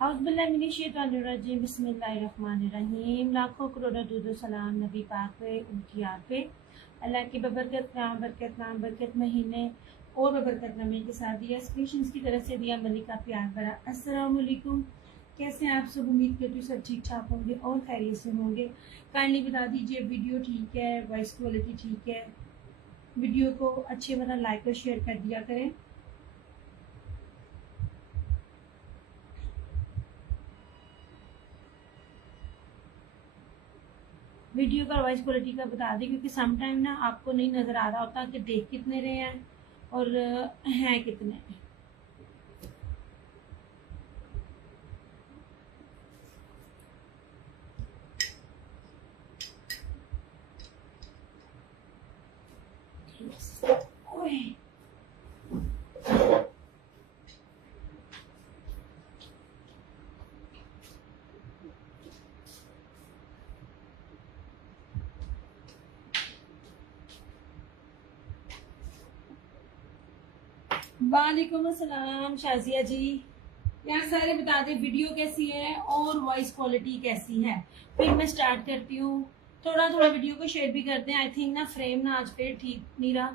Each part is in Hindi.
औज़ुबिल्लाहिमिनश्शैतानिर्रजीम बिस्मिल्लाहिर्रहमानिर्रहीम। लाखों करोड़ों दुरूद सलाम नबी पाक पे, उनकी याद पे। अल्लाह की बबरकत महीने और बबरकत नमी के साथ दिया क्रिएशंस की तरफ से दिया मलिका प्यार भरा अस्सलाम वालेकुम। कैसे हैं आप सब? उम्मीद करती हूँ सब ठीक ठाक होंगे और खैरियत से होंगे। काइंडली बता दीजिए वीडियो ठीक है, वॉइस क्वालिटी ठीक है। वीडियो को अच्छे मतलब लाइक और शेयर कर दिया करें। वीडियो का वॉइस क्वालिटी का बता दें, क्योंकि समटाइम ना आपको नहीं नज़र आ रहा होता कि देख कितने रहे हैं और हैं कितने। वालेकुम अस्सलाम शाजिया जी। यार सारे बता दें वीडियो कैसी है और वॉइस क्वालिटी कैसी है, फिर मैं स्टार्ट करती हूँ। थोड़ा थोड़ा वीडियो को शेयर भी करते हैं। आई थिंक ना फ्रेम ना आज फिर ठीक नहीं रहा,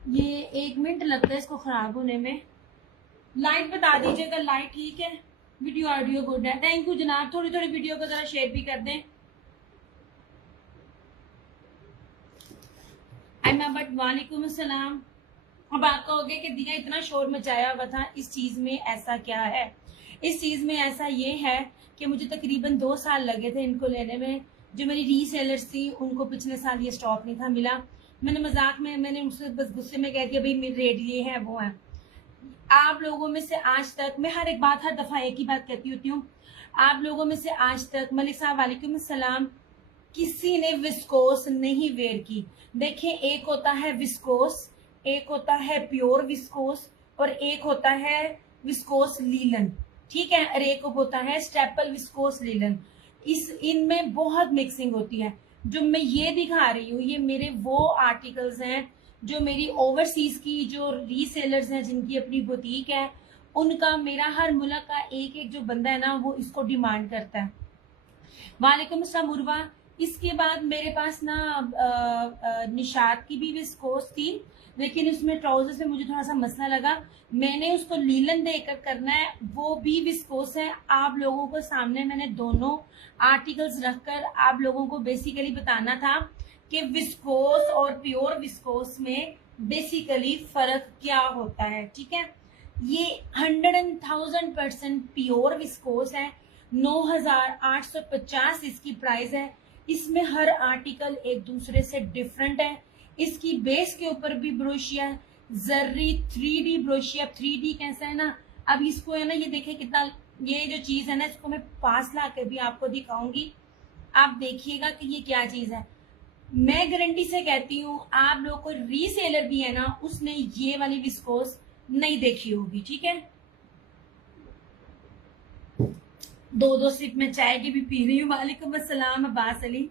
ये 1 मिनट लगता है इसको खराब होने में। लाइट बता दीजिएगा, लाइट ठीक है, वीडियो ऑडियो गुड है। थैंक यू जनाब। थोड़ी थोड़ी वीडियो को जरा शेयर भी कर दें। आयमा बट वालेकुम अस्सलाम। अब आप कहोगे कि दिया इतना शोर मचाया हुआ था, इस चीज में ऐसा क्या है? इस चीज में ऐसा ये है कि मुझे तकरीबन 2 साल लगे थे इनको लेने में। जो मेरी रीसेलर्स थी उनको पिछले साल ये स्टॉक नहीं था मिला। मैंने मजाक में मैंने उनसे बस गुस्से में कह दिया भाई मेरे रेट ये है वो है। आप लोगों में से आज तक मैं हर एक बात हर दफा एक ही बात कहती होती हूँ। आप लोगों में से आज तक मलिक साहब वालेकुम अस्सलाम, किसी ने विस्कोस नहीं वेयर की। देखिए एक होता है विस्कोस, एक होता है प्योर विस्कोस और एक होता है विस्कोस लीलन, ठीक है, और एक होता है स्टेपल विस्कोस लीलन। इनमें बहुत मिक्सिंग होती है। जो मैं ये दिखा रही हूँ ये मेरे वो आर्टिकल्स हैं जो मेरी ओवरसीज की जो रीसेलर्स हैं जिनकी अपनी बुटीक है, उनका मेरा हर मुल्क का एक एक जो बंदा है ना वो इसको डिमांड करता है। वालेकुम अस्सलाम उर्वा। इसके बाद मेरे पास ना निशात की भी विस्कोस थी, लेकिन उसमें ट्राउजर से मुझे थोड़ा सा मसला लगा। मैंने उसको लीलन देकर करना है, वो भी विस्कोस है। आप लोगों को सामने मैंने दोनों आर्टिकल्स रखकर आप लोगों को बेसिकली बताना था कि विस्कोस और प्योर विस्कोस में बेसिकली फर्क क्या होता है, ठीक है। ये 100,000% प्योर विस्कोस है। 9,850 इसकी प्राइस है। इसमें हर आर्टिकल एक दूसरे से डिफरेंट है। इसकी बेस के ऊपर भी ब्रोशिया जर्री 3D ब्रोशिया। 3D कैसा है ना, अब इसको है ना ये देखे कितना, ये जो चीज है ना इसको मैं पास ला कर भी आपको दिखाऊंगी। आप देखिएगा कि ये क्या चीज है। मैं गारंटी से कहती हूँ आप लोगों को रीसेलर भी है ना उसने ये वाली विस्कोस नहीं देखी होगी, ठीक है। 2 सिप में चाय की भी पी रही हूँ। वालेकुम अस्सलाम अब्बास अली।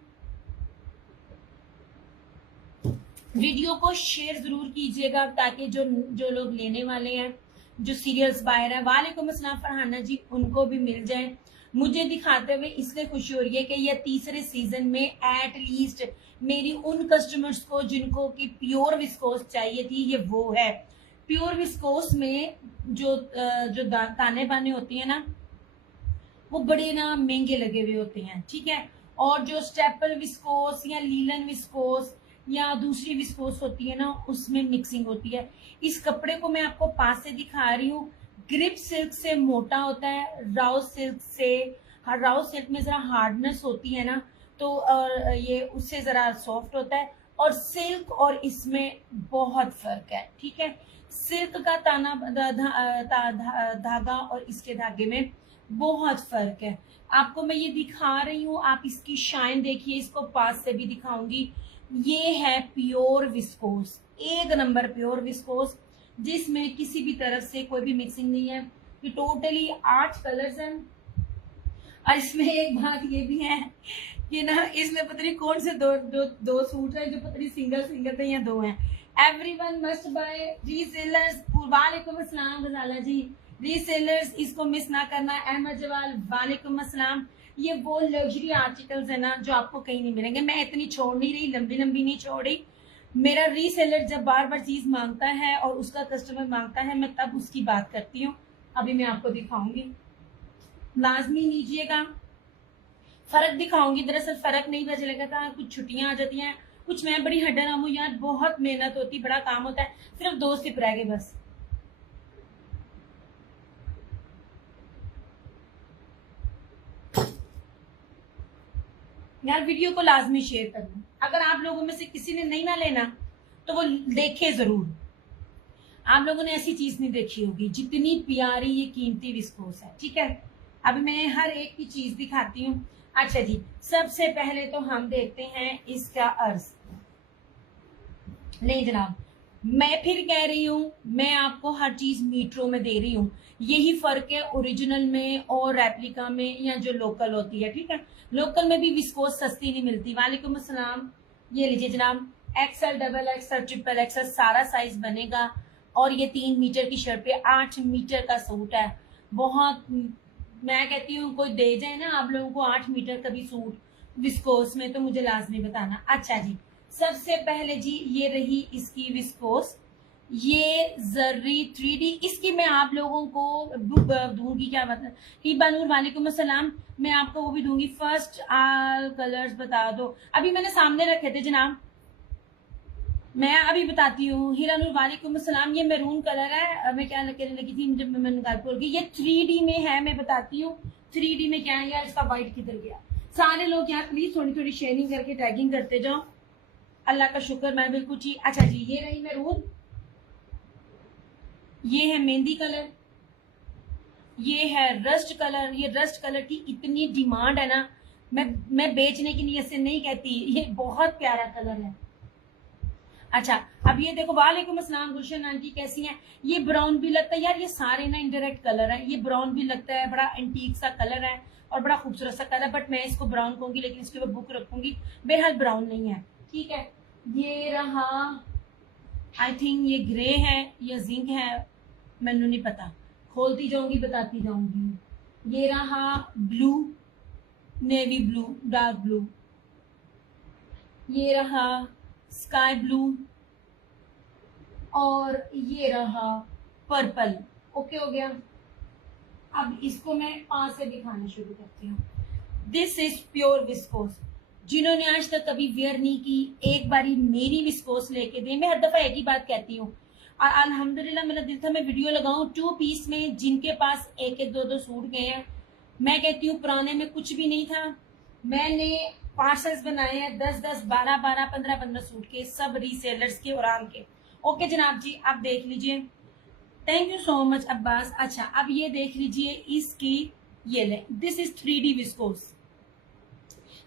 वीडियो को शेयर जरूर कीजिएगा ताकि जो जो लोग लेने वाले हैं, जो सीरियल्स बाहर है, वालेकुम अस्सलाम फरहाना जी, उनको भी मिल जाए। मुझे दिखाते हुए इसलिए खुशी हो रही है कि ये तीसरे सीजन में एट लीस्ट मेरी उन कस्टमर्स को जिनको की प्योर विस्कोस चाहिए थी ये वो है। प्योर विस्कोस में जो ताने बाने होती है ना वो बड़े ना महंगे लगे हुए होते हैं, ठीक है। और जो स्टेपल विस्कोस या लीलन विस्कोस या दूसरी विस्कोस होती है ना उसमें मिक्सिंग होती है। इस कपड़े को मैं आपको पास से दिखा रही हूँ। ग्रिप सिल्क से मोटा होता है, राउ सिल्क से, राउ सिल्क में जरा हार्डनेस होती है ना तो और ये उससे जरा सॉफ्ट होता है। और सिल्क और इसमें बहुत फर्क है, ठीक है। सिल्क का ताना धागा और इसके धागे में बहुत फर्क है। आपको मैं ये दिखा रही हूँ, आप इसकी शाइन देखिए, इसको पास से भी दिखाऊंगी। ये है pure viscous, 1 number pure viscous, जिसमें किसी भी तरफ से कोई भी मिक्सिंग नहीं है। ये टोटली 8 कलर्स हैं। और इसमें एक बात ये भी है कि ना इसमें पता नहीं कौन से दो सूट है जो पता नहीं सिंगल थे या 2 हैं। Everyone must buy resellers. वालेकुम अस्सलाम गजाला जी। रीसेलर्स इसको मिस ना करना। अहमद जवाल वालेकुम अस्सलाम। ये वो लग्जरी आर्टिकल्स है ना जो आपको कहीं नहीं मिलेंगे। मैं इतनी छोड़ नहीं रही, लंबी लंबी नहीं छोड़ रही। मेरा रीसेलर जब बार बार चीज मांगता है और उसका कस्टमर मांगता है, मैं तब उसकी बात करती हूँ। अभी मैं आपको दिखाऊंगी, लाजमी लीजिएगा। फर्क दिखाऊंगी, दरअसल फर्क नहीं पता चलेगा था, कुछ छुट्टियां आ जाती हैं, कुछ मैं बड़ी हड्डा हूँ यार, बहुत मेहनत होती, बड़ा काम होता है, सिर्फ 2 स्टेप रह गए बस। यार वीडियो को लाजमी शेयर करना। अगर आप लोगों में से किसी ने नहीं ना लेना तो वो देखे जरूर। आप लोगों ने ऐसी चीज नहीं देखी होगी जितनी प्यारी ये कीमती विस्कोस है। ठीक है, अभी मैं हर एक की चीज दिखाती हूँ। अच्छा जी, सबसे पहले तो हम देखते हैं इसका अर्ज। नहीं जनाब, मैं फिर कह रही हूँ, मैं आपको हर चीज मीटरों में दे रही हूँ। यही फर्क है ओरिजिनल में और रेप्लिका में, या जो लोकल होती है। ठीक है, लोकल में भी विस्कोस सस्ती नहीं मिलती। वालेकुम अस्सलाम। ये लीजिए जनाब, XL, double XL, triple XL सारा साइज बनेगा। और ये 3 मीटर की शर्ट पे 8 मीटर का सूट है। बहुत, मैं कहती हूँ कोई दे जाए ना आप लोगों को 8 मीटर का भी सूट विस्कोस में, तो मुझे लाजमी बताना। अच्छा जी, सबसे पहले जी ये रही इसकी विस्कोस, ये जर्री 3D। इसकी मैं आप लोगों को दूंगी, क्या मतलब हिबानूर वालेकुम अस्सलाम, मैं आपको वो भी दूंगी। फर्स्ट आल कलर्स बता दो, अभी मैंने सामने रखे थे जनाब, मैं अभी बताती हूँ। हिरानूर वालेकुम अस्सलाम, ये मैरून कलर है। मैं क्या कहने लगी थी जब मैं निकाल बोल गई, ये 3D में है। मैं बताती हूँ 3D में क्या है। यार इसका वाइट किधर गया? सारे लोग यार प्लीज थोड़ी थोड़ी शेयरिंग करके टैगिंग करते जाओ, अल्लाह का शुक्र, मैं बिल्कुल ठीक। अच्छा जी, ये रही मैरून, ये है मेहंदी कलर, ये है रस्ट कलर। ये रस्ट कलर की इतनी डिमांड है ना, मैं बेचने की नीयत से नहीं कहती, ये बहुत प्यारा कलर है। अच्छा, अब ये देखो, वालेकुम अस्सलाम गुलशन आंटी, कैसी हैं? ये ब्राउन भी लगता है यार, ये सारे ना इंडायरेक्ट कलर है। ये ब्राउन भी लगता है, बड़ा एंटीक सा कलर है और बड़ा खूबसूरत सा कलर, बट मैं इसको ब्राउन कहूंगी, लेकिन इसके ऊपर बुक रखूंगी। बेहद ब्राउन नहीं है। ठीक है, ये रहा, आई थिंक ये ग्रे है या जिंक है, मैनू नहीं पता, खोलती जाऊंगी बताती जाऊंगी। ये रहा blue, navy blue, dark blue. ये रहा स्काई ब्लू, और ये रहा पर्पल। ओके हो गया। अब इसको मैं 5 से दिखाना शुरू करती हूँ। This is pure viscous. जिन्होंने आज तक कभी वेयर नहीं की, एक बारी मेरी विस्कोस लेके दें। मैं हर दफा एक ही बात कहती हूँ, और अल्हम्दुलिल्लाह मेरा दिल था मैं वीडियो लगाऊं 2 पीस में, जिनके पास 1-1, 2-2 सूट गए हैं। मैं कहती हूँ पुराने में कुछ भी नहीं था। मैंने पार्सल्स बनाए हैं 10-10, 12-12, 15-15 सूट के, सब रीसेलर्स के और आम के। ओके जनाब जी, आप देख लीजिए। Thank you so much Abbas. अच्छा, अब ये देख लीजिए इसकी, ये ले, दिस इज 3D विस्कोस।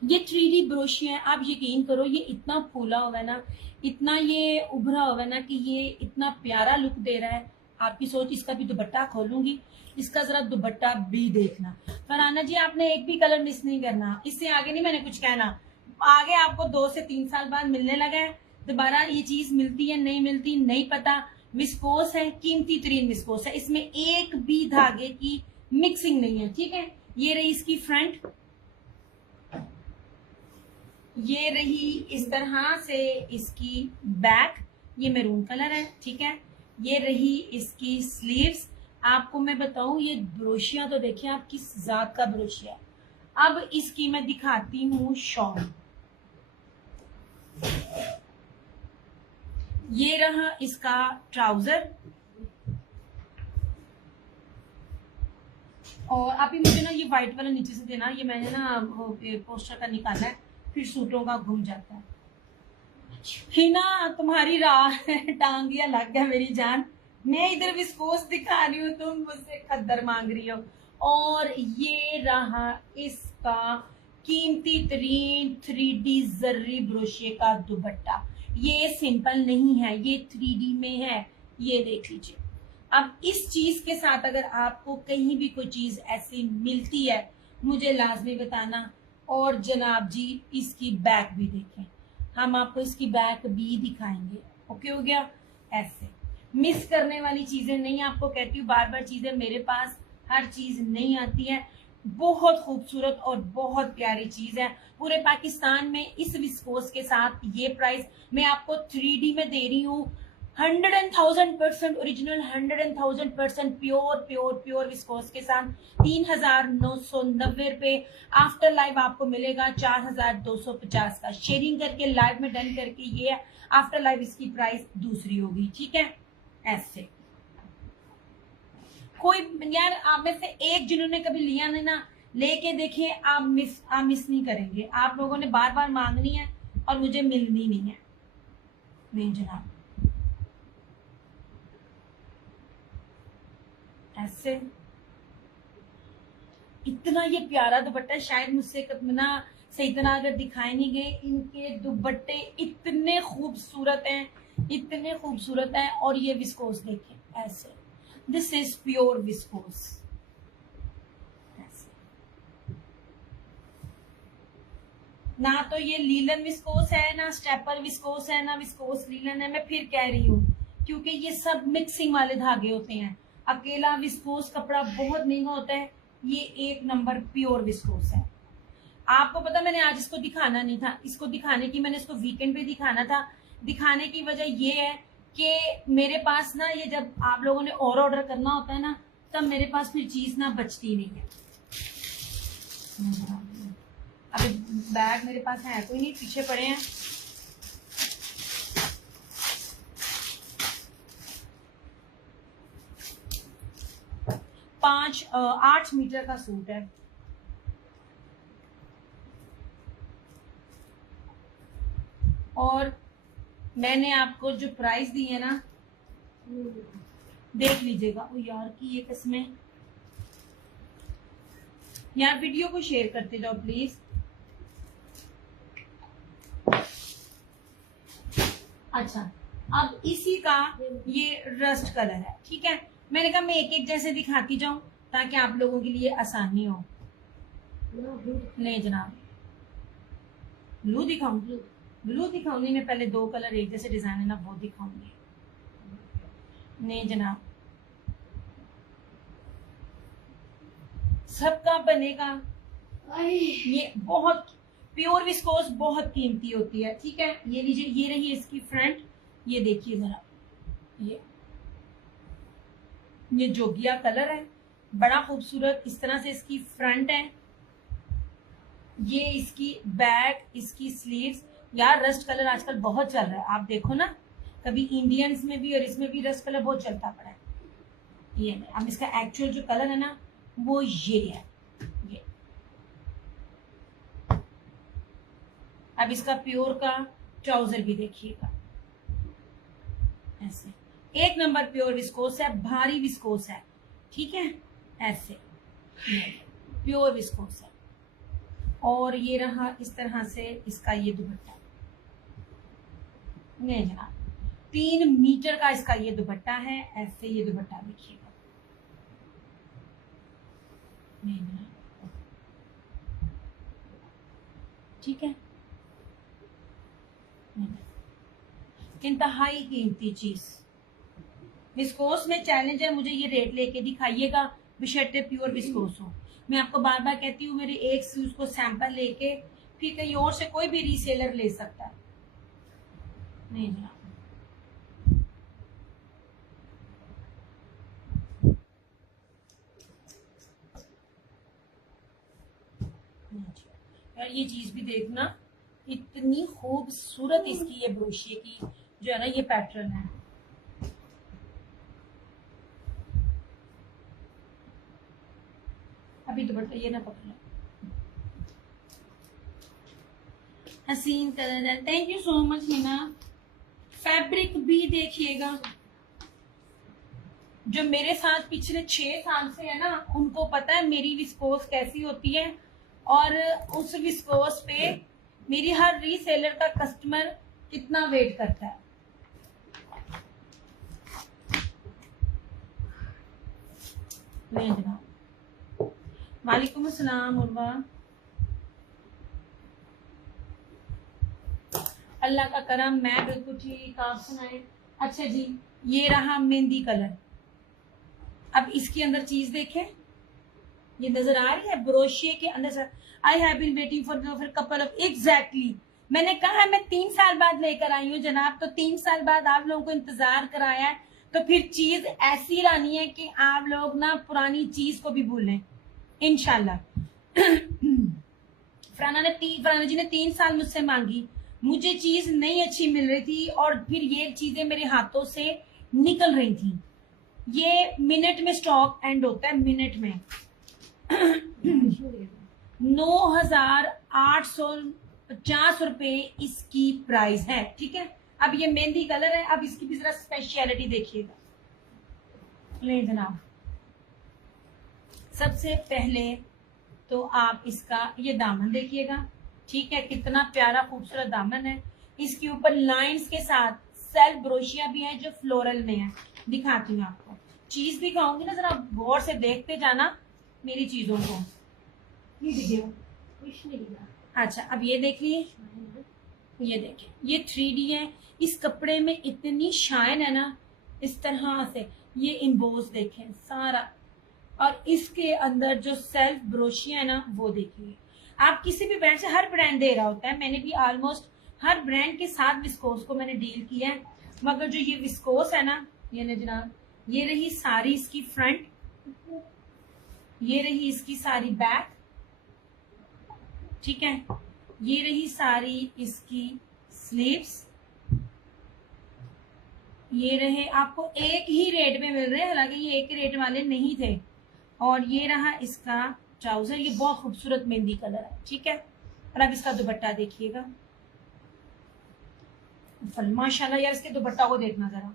ये 3D ब्रोशिया है। आप यकीन करो, ये इतना फूला हुआ है ना, इतना ये उभरा हुआ है ना, कि ये इतना प्यारा लुक दे रहा है। आपकी सोच, इसका भी दुपट्टा खोलूंगी, इसका जरा दुपट्टा भी देखना। फरहाना जी, आपने एक भी कलर मिस नहीं करना, इससे आगे नहीं मैंने कुछ कहना। आगे आपको 2 से 3 साल बाद मिलने लगा है दोबारा, ये चीज मिलती है नहीं मिलती नहीं पता। विस्कोस है, कीमती तरीन विस्कोस है, इसमें एक भी धागे की मिक्सिंग नहीं है। ठीक है, ये रही इसकी फ्रंट, ये रही इस तरह से इसकी बैक, ये मैरून कलर है। ठीक है, ये रही इसकी स्लीव्स। आपको मैं बताऊं, ये ब्रोशिया तो देखिए आप किस जात का ब्रोशिया है। अब इसकी मैं दिखाती हूँ शॉल। ये रहा इसका ट्राउजर, और अभी मुझे ना ये व्हाइट वाला नीचे से देना, ये मैंने ना पोस्टर का निकाला है, फिर सूटों का घूम जाता है। हिना, तुम्हारी राह टांगिया लग गया मेरी जान। मैं इधर विस्कोस दिखा रही हूँ, तुम मुझसे खद्दर मांग रही हो। और ये रहा इसका कीमती तरीन 3D जर्री ब्रोशिये का दुपट्टा। ये सिंपल नहीं है, ये 3D में है, ये देख लीजिए। अब इस चीज के साथ अगर आपको कहीं भी कोई चीज ऐसी मिलती है, मुझे लाजमी बताना। और जनाब जी, इसकी बैक भी देखें, हम आपको इसकी बैक भी दिखाएंगे। ओके हो गया? ऐसे मिस करने वाली चीजें नहीं, आपको कहती हूँ बार बार चीजें, मेरे पास हर चीज नहीं आती है। बहुत खूबसूरत और बहुत प्यारी चीज है। पूरे पाकिस्तान में इस विस्कोस के साथ ये प्राइस मैं आपको 3D में दे रही हूँ। 100,000% original, 100,000% pure pure pure viscous के साथ 3,990 रुपए। आफ्टर लाइव आपको मिलेगा 4,250 का। शेयरिंग करके लाइव में डन करके ये आफ्टर लाइव इसकी प्राइस दूसरी होगी, ठीक है। ऐसे कोई यार आप में से एक जिन्होंने कभी लिया नहीं ना, लेके देखिए, आप मिस नहीं करेंगे। आप लोगों ने बार बार मांगनी है और मुझे मिलनी नहीं है। नहीं जनाब, ऐसे इतना ये प्यारा दुपट्टा शायद मुझसे कतना से इतना अगर दिखाए नहीं गए। इनके दुपट्टे इतने खूबसूरत हैं, इतने खूबसूरत हैं। और ये विस्कोस देखिए ऐसे, दिस इज प्योर विस्कोस। ना तो ये लीलन विस्कोस है, ना स्टेपर विस्कोस है, ना विस्कोस लीलन है। मैं फिर कह रही हूँ, क्योंकि ये सब मिक्सिंग वाले धागे होते हैं। अकेला विस्कोस कपड़ा बहुत महंगा होता है, ये एक नंबर प्योर विस्कोस है। आपको पता मैंने आज इसको दिखाना नहीं था, इसको दिखाने की मैंने इसको वीकेंड पे दिखाना था। दिखाने की वजह ये है कि मेरे पास ना, ये जब आप लोगों ने और ऑर्डर करना होता है ना, तब मेरे पास फिर चीज ना बचती नहीं है। अभी बैग मेरे पास है कोई नहीं, पीछे पड़े हैं। पांच 8 मीटर का सूट है। और मैंने आपको जो प्राइस दी है ना, देख लीजिएगा। ओ यार की ये किसमें, यार वीडियो को शेयर करते जाओ प्लीज। अच्छा, अब इसी का ये रस्ट कलर है, ठीक है। मैंने कहा मैं एक एक जैसे दिखाती जाऊं ताकि आप लोगों के लिए आसानी हो। नहीं जनाब, ब्लू दिखाऊंगी, ब्लू दिखाऊंगी मैं। पहले 2 कलर एक जैसे डिजाइन है ना, वो दिखाऊंगी। नहीं जनाब, सबका बनेगा। ये बहुत प्योर विस्कोस बहुत कीमती होती है, ठीक है। ये लीजिए, ये रही इसकी फ्रंट, ये देखिए जरा, ये जोगिया कलर है, बड़ा खूबसूरत। इस तरह से इसकी फ्रंट है, ये इसकी बैक, इसकी स्लीव्स। यार रस्ट कलर आजकल बहुत चल रहा है, आप देखो ना, कभी इंडियंस में भी और इसमें भी रस्ट कलर बहुत चलता पड़ा है। ये अब इसका एक्चुअल जो कलर है ना, वो ये है। ये अब इसका प्योर का ट्राउजर भी देखिएगा, ऐसे एक नंबर प्योर विस्कोस है, भारी विस्कोस है, ठीक है। ऐसे प्योर विस्कोस है। और ये रहा इस तरह से इसका ये दुपट्टा। नहीं जनाब, 3 मीटर का इसका ये दुपट्टा है। ऐसे ये दुपट्टा देखिएगा। नहीं जनाब, ठीक है। इंतहाई कीमती चीज विस्कोस में चैलेंज है, मुझे ये रेट लेके दिखाइएगा, बशर्ते प्योर विस्कोस हो। मैं आपको बार बार कहती हूँ, मेरे एक शूज को सैंपल लेके फिर कहीं और से कोई भी रीसेलर ले सकता है। नहीं जनाब, यार ये चीज भी देखना, इतनी खूबसूरत इसकी ये ब्रोशिये की जो है ना, ये पैटर्न है। अभी दुपट्टा ये ना पकड़ लो, हसीन कलर है। Thank you so much Heena. Fabric भी देखिएगा, जो मेरे साथ पिछले 6 साल से है ना, उनको पता है मेरी विस्कोस कैसी होती है। और उस विस्कोस पे मेरी हर रीसेलर का कस्टमर कितना वेट करता है। नहीं जनाब, वालेकुम अस्सलाम उर्वा। अल्लाह का करम, मैं बिल्कुल ठीक, आप सुनाए। अच्छा जी, ये रहा मेहंदी कलर। अब इसके अंदर चीज देखें, ये नजर आ रही है ब्रोशिये के अंदर से। I have been waiting for couple of, exactly मैंने कहा मैं 3 साल बाद लेकर आई हूँ जनाब, तो 3 साल बाद आप लोगों को इंतजार कराया है, तो फिर चीज ऐसी लानी है कि आप लोग ना पुरानी चीज को भी भूलें इंशाल्लाह। फराना जी ने 3 साल मुझसे मांगी, मुझे चीज नहीं अच्छी मिल रही थी और फिर ये चीजें मेरे हाथों से निकल रही थी। ये मिनट में स्टॉक एंड होता है, मिनट में। 9,850 रुपए इसकी प्राइस है, ठीक है। अब ये मेहंदी कलर है, अब इसकी भी जरा स्पेशलिटी देखिएगा। ले जनाब, सबसे पहले तो आप इसका ये दामन देखिएगा, ठीक है, कितना प्यारा खूबसूरत दामन है। इसके ऊपर लाइंस के साथ सेल्फ ब्रोशिया भी है जो फ्लोरल में है। दिखाती हूँ आपको, चीज दिखाऊंगी ना, जरा गौर से देखते जाना मेरी चीजों को। अच्छा, अब ये देखिए, ये देखिए, ये 3D है। इस कपड़े में इतनी शाइन है ना, इस तरह से ये इम्बोज देखें सारा, और इसके अंदर जो सेल्फ ब्रोशिया है ना वो देखिए। आप किसी भी ब्रांड से, हर ब्रांड दे रहा होता है, मैंने भी ऑलमोस्ट हर ब्रांड के साथ विस्कोस को मैंने डील किया है, मगर जो ये विस्कोस है ना, ये ना जनाब, ये रही सारी इसकी फ्रंट, ये रही इसकी सारी बैक, ठीक है, ये रही सारी इसकी स्लीव्स, ये रहे, आपको एक ही रेट में मिल रहे हैं, हालांकि ये एक रेट वाले नहीं थे। और ये रहा इसका ट्राउजर, ये बहुत खूबसूरत मेहंदी कलर है, ठीक है। और अब इसका दुपट्टा देखिएगा, माशाल्लाह यार, इसके दुपट्टा को देखना जरा,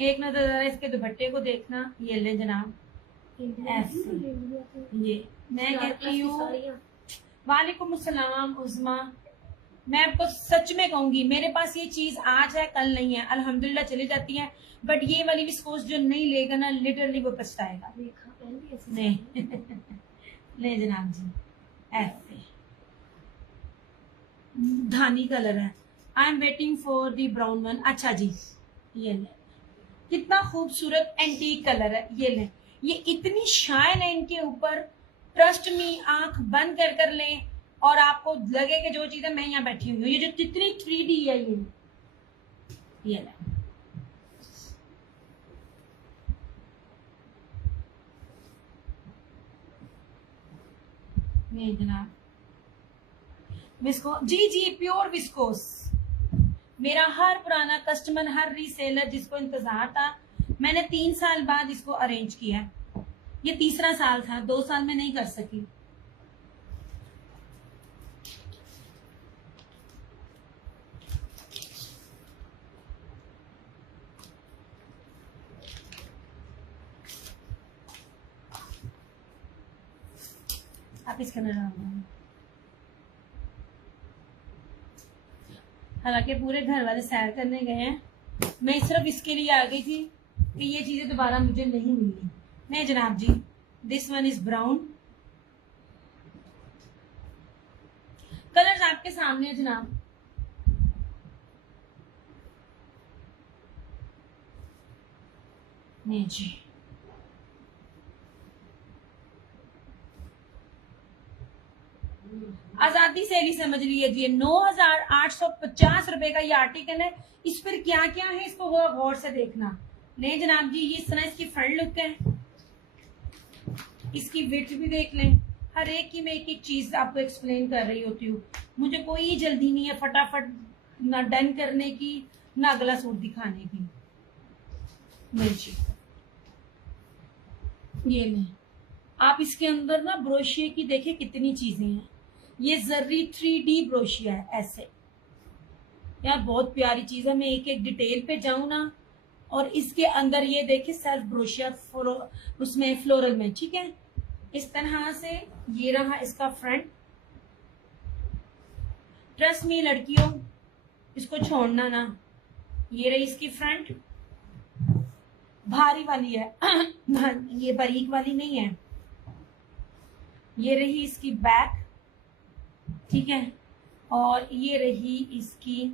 एक नजर जरा इसके दुपट्टे को देखना। ये ले जनाब, ऐसे ये मैं कहती हूँ। वालेकुम अस्सलाम उज़मा, मैं आपको सच में कहूंगी, मेरे पास ये चीज आज है कल नहीं है, अल्हम्दुलिल्लाह चली जाती है, बट ये वाली विस्कोस जो नहीं लेगा ना, लिटरली वो पछताएगा। नहीं ले जनाब जी, ऐसे धानी कलर है। I am waiting for the brown one. अच्छा जी, ये ले, कितना खूबसूरत एंटीक कलर है, ये ले, ये इतनी शाइन है इनके ऊपर, ट्रस्ट मी, आंख बंद कर लें और आपको लगे कि जो चीजें मैं यहाँ बैठी हुई हूँ, ये जो कितनी 3D है, ये ले, ये जनाब विस्को, जी जी प्योर विस्कोस। मेरा हर पुराना कस्टमर, हर रीसेलर जिसको इंतजार था, मैंने 3 साल बाद इसको अरेंज किया, ये तीसरा साल था, 2 साल में नहीं कर सकी। आप इसके अंदर, हालांकि पूरे घर वाले सैर करने गए हैं, मैं सिर्फ इसके लिए आ गई थी कि ये चीजें दोबारा मुझे नहीं मिली। नहीं जनाब जी, this one is brown, colours आपके सामने है जनाब। नहीं जी, आजादी सेली समझ लीजिए, 9,850 रुपए का ये आर्टिकल है। इस पर क्या क्या है इसको गौर से देखना। नहीं जनाब जी, ये इस तरह इसकी फ्रंट लुक है, इसकी विड्थ भी देख लें, हर एक की मैं एक एक चीज आपको एक्सप्लेन कर रही होती हूँ, मुझे कोई जल्दी नहीं है फटाफट ना डन करने की ना अगला सूट दिखाने की। नहीं जी, ये नहीं, आप इसके अंदर ना ब्रोशिये की देखिए कितनी चीजें हैं, ये जर्री 3D ब्रोशिया है, ऐसे यार बहुत प्यारी चीज है। मैं एक एक डिटेल पे जाऊं ना, और इसके अंदर ये देखिए सेल्फ ब्रोशिया उसमें फ्लोरल में, ठीक है, इस तरह से। ये रहा इसका फ्रंट, ट्रस्ट मी लड़कियों, इसको छोड़ना ना। ये रही इसकी फ्रंट, भारी वाली है ये बारीक वाली नहीं है। ये रही इसकी बैक, ठीक है, और ये रही इसकी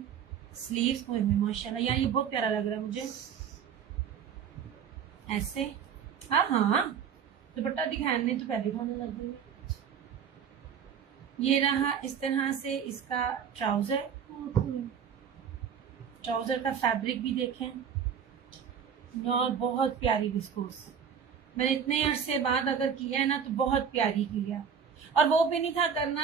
स्लीव्स। माशाल्लाह यार ये बहुत प्यारा लग रहा है मुझे, ऐसे। हाँ हाँ, दुपट्टा दिखाने तो पहले होने लग गई। ये रहा इस तरह से इसका ट्राउजर। ट्राउजर का फैब्रिक भी देखें और बहुत प्यारी विस्कोस। मैंने इतने अरसे बाद अगर किया है ना तो बहुत प्यारी किया। और वो भी नहीं था करना,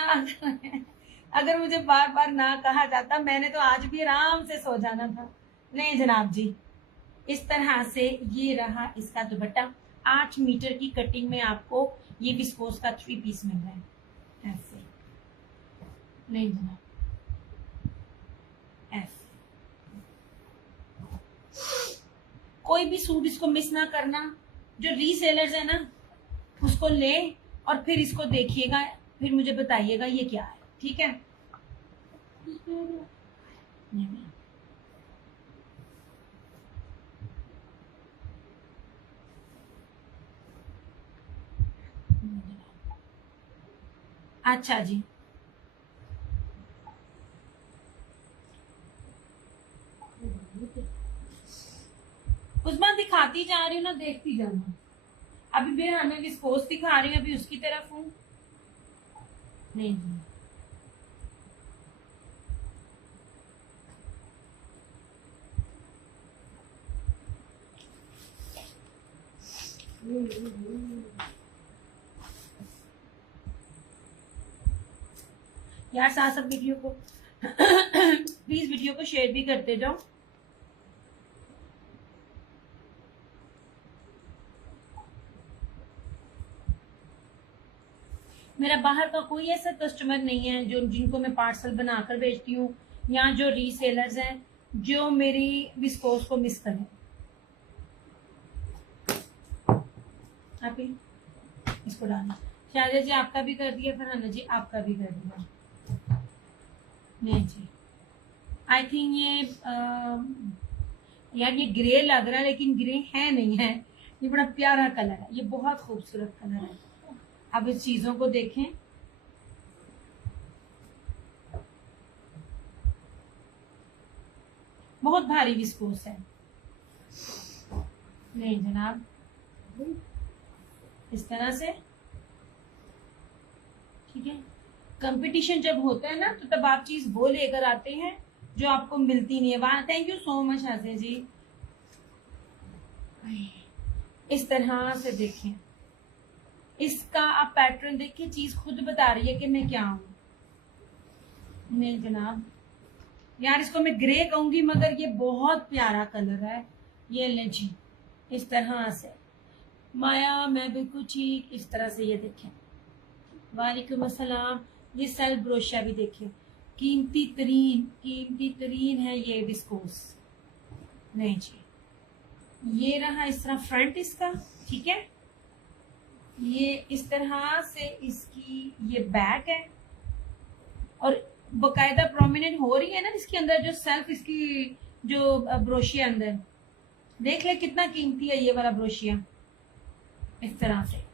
अगर मुझे बार बार ना कहा जाता मैंने तो आज भी आराम से सो जाना था। नहीं जनाब जी, इस तरह से ये रहा इसका दुपट्टा। 8 मीटर की कटिंग में आपको ये विस्कोस का 3 पीस मिल रहा है ऐसे। नहीं जनाब, ऐसे। कोई भी सूट इसको मिस ना करना। जो रीसेलर्स है ना उसको ले और फिर इसको देखिएगा, फिर मुझे बताइएगा ये क्या है, ठीक है। नहीं। अच्छा जी, उस्मा दिखाती जा रही हूँ ना, देखती जाना। अभी भी हमें विस्कोस दिखा रही हूँ, अभी उसकी तरफ हूँ। नहीं जी, यार साथ सब वीडियो को प्लीज वीडियो को शेयर भी करते जाओ। मेरा बाहर का कोई ऐसा कस्टमर नहीं है जो जिनको मैं पार्सल बनाकर भेजती हूँ, या जो रीसेलर्स हैं जो मेरी विस्कोस को मिस करें। आप ही इसको डालना। शायद जी आपका भी कर दिया, फरहाना जी आपका भी कर दिया। नहीं जी, आई थिंक यार ये ग्रे लग रहा है लेकिन ग्रे है नहीं है। ये बड़ा प्यारा कलर है, ये बहुत खूबसूरत कलर है। अब इस चीजों को देखें, बहुत भारी विस्कोस है। नहीं जनाब, इस तरह से, ठीक है। कंपटीशन जब होता है ना तो तब आप चीज वो लेकर आते हैं जो आपको मिलती नहीं है वहां। थैंक यू सो मच हासिल जी। इस तरह से देखें, इसका आप पैटर्न देखिए, चीज खुद बता रही है कि मैं क्या हूं। नहीं जनाब, यार इसको मैं ग्रे कहूंगी मगर ये बहुत प्यारा कलर है। ये ले जी, इस तरह से माया, मैं बिल्कुल ठीक इस तरह से। ये देखें, वालेकुम अस्सलाम। ये सेल्फ ब्रोशिया भी देखें, कीमती तरीन है ये विस्कोस। नहीं जी, ये रहा इस तरह फ्रंट इसका, ठीक है। ये इस तरह से इसकी ये बैक है और बकायदा प्रोमिनेंट हो रही है ना इसके अंदर जो सेल्फ इसकी जो ब्रोशिया अंदर। देख ले कितना कीमती है ये वाला ब्रोशिया। इस तरह से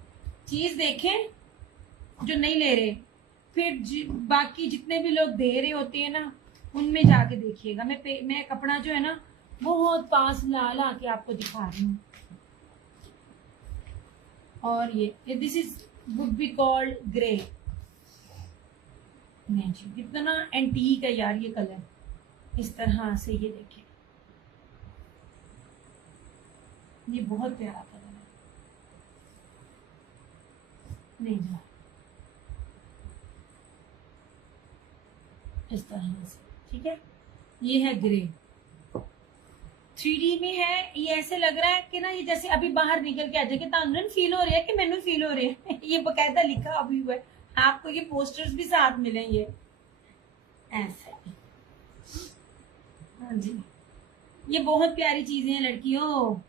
चीज देखें जो नहीं ले रहे, फिर बाकी जितने भी लोग दे रहे होते हैं ना उनमें जाके देखिएगा। मैं कपड़ा जो है ना बहुत पास ला ला के आपको दिखा रही हूँ। और ये this is would be called grey. नहीं जी, कितना एंटीक है यार ये कलर। इस तरह से ये देखिए, ये बहुत प्यारा कलर है। नहीं जी, इस तरह से, ठीक है। ये है ग्रे, 3D में है। ये ऐसे लग रहा है कि ना ये जैसे अभी बाहर निकल के आ जाए कि तानून फील हो रही है कि मैनू फील हो रही है। ये बकायदा लिखा अभी हुआ है, आपको ये पोस्टर्स भी साथ मिलेंगे ऐसे। हाँ जी, ये बहुत प्यारी चीजें हैं लड़कियों,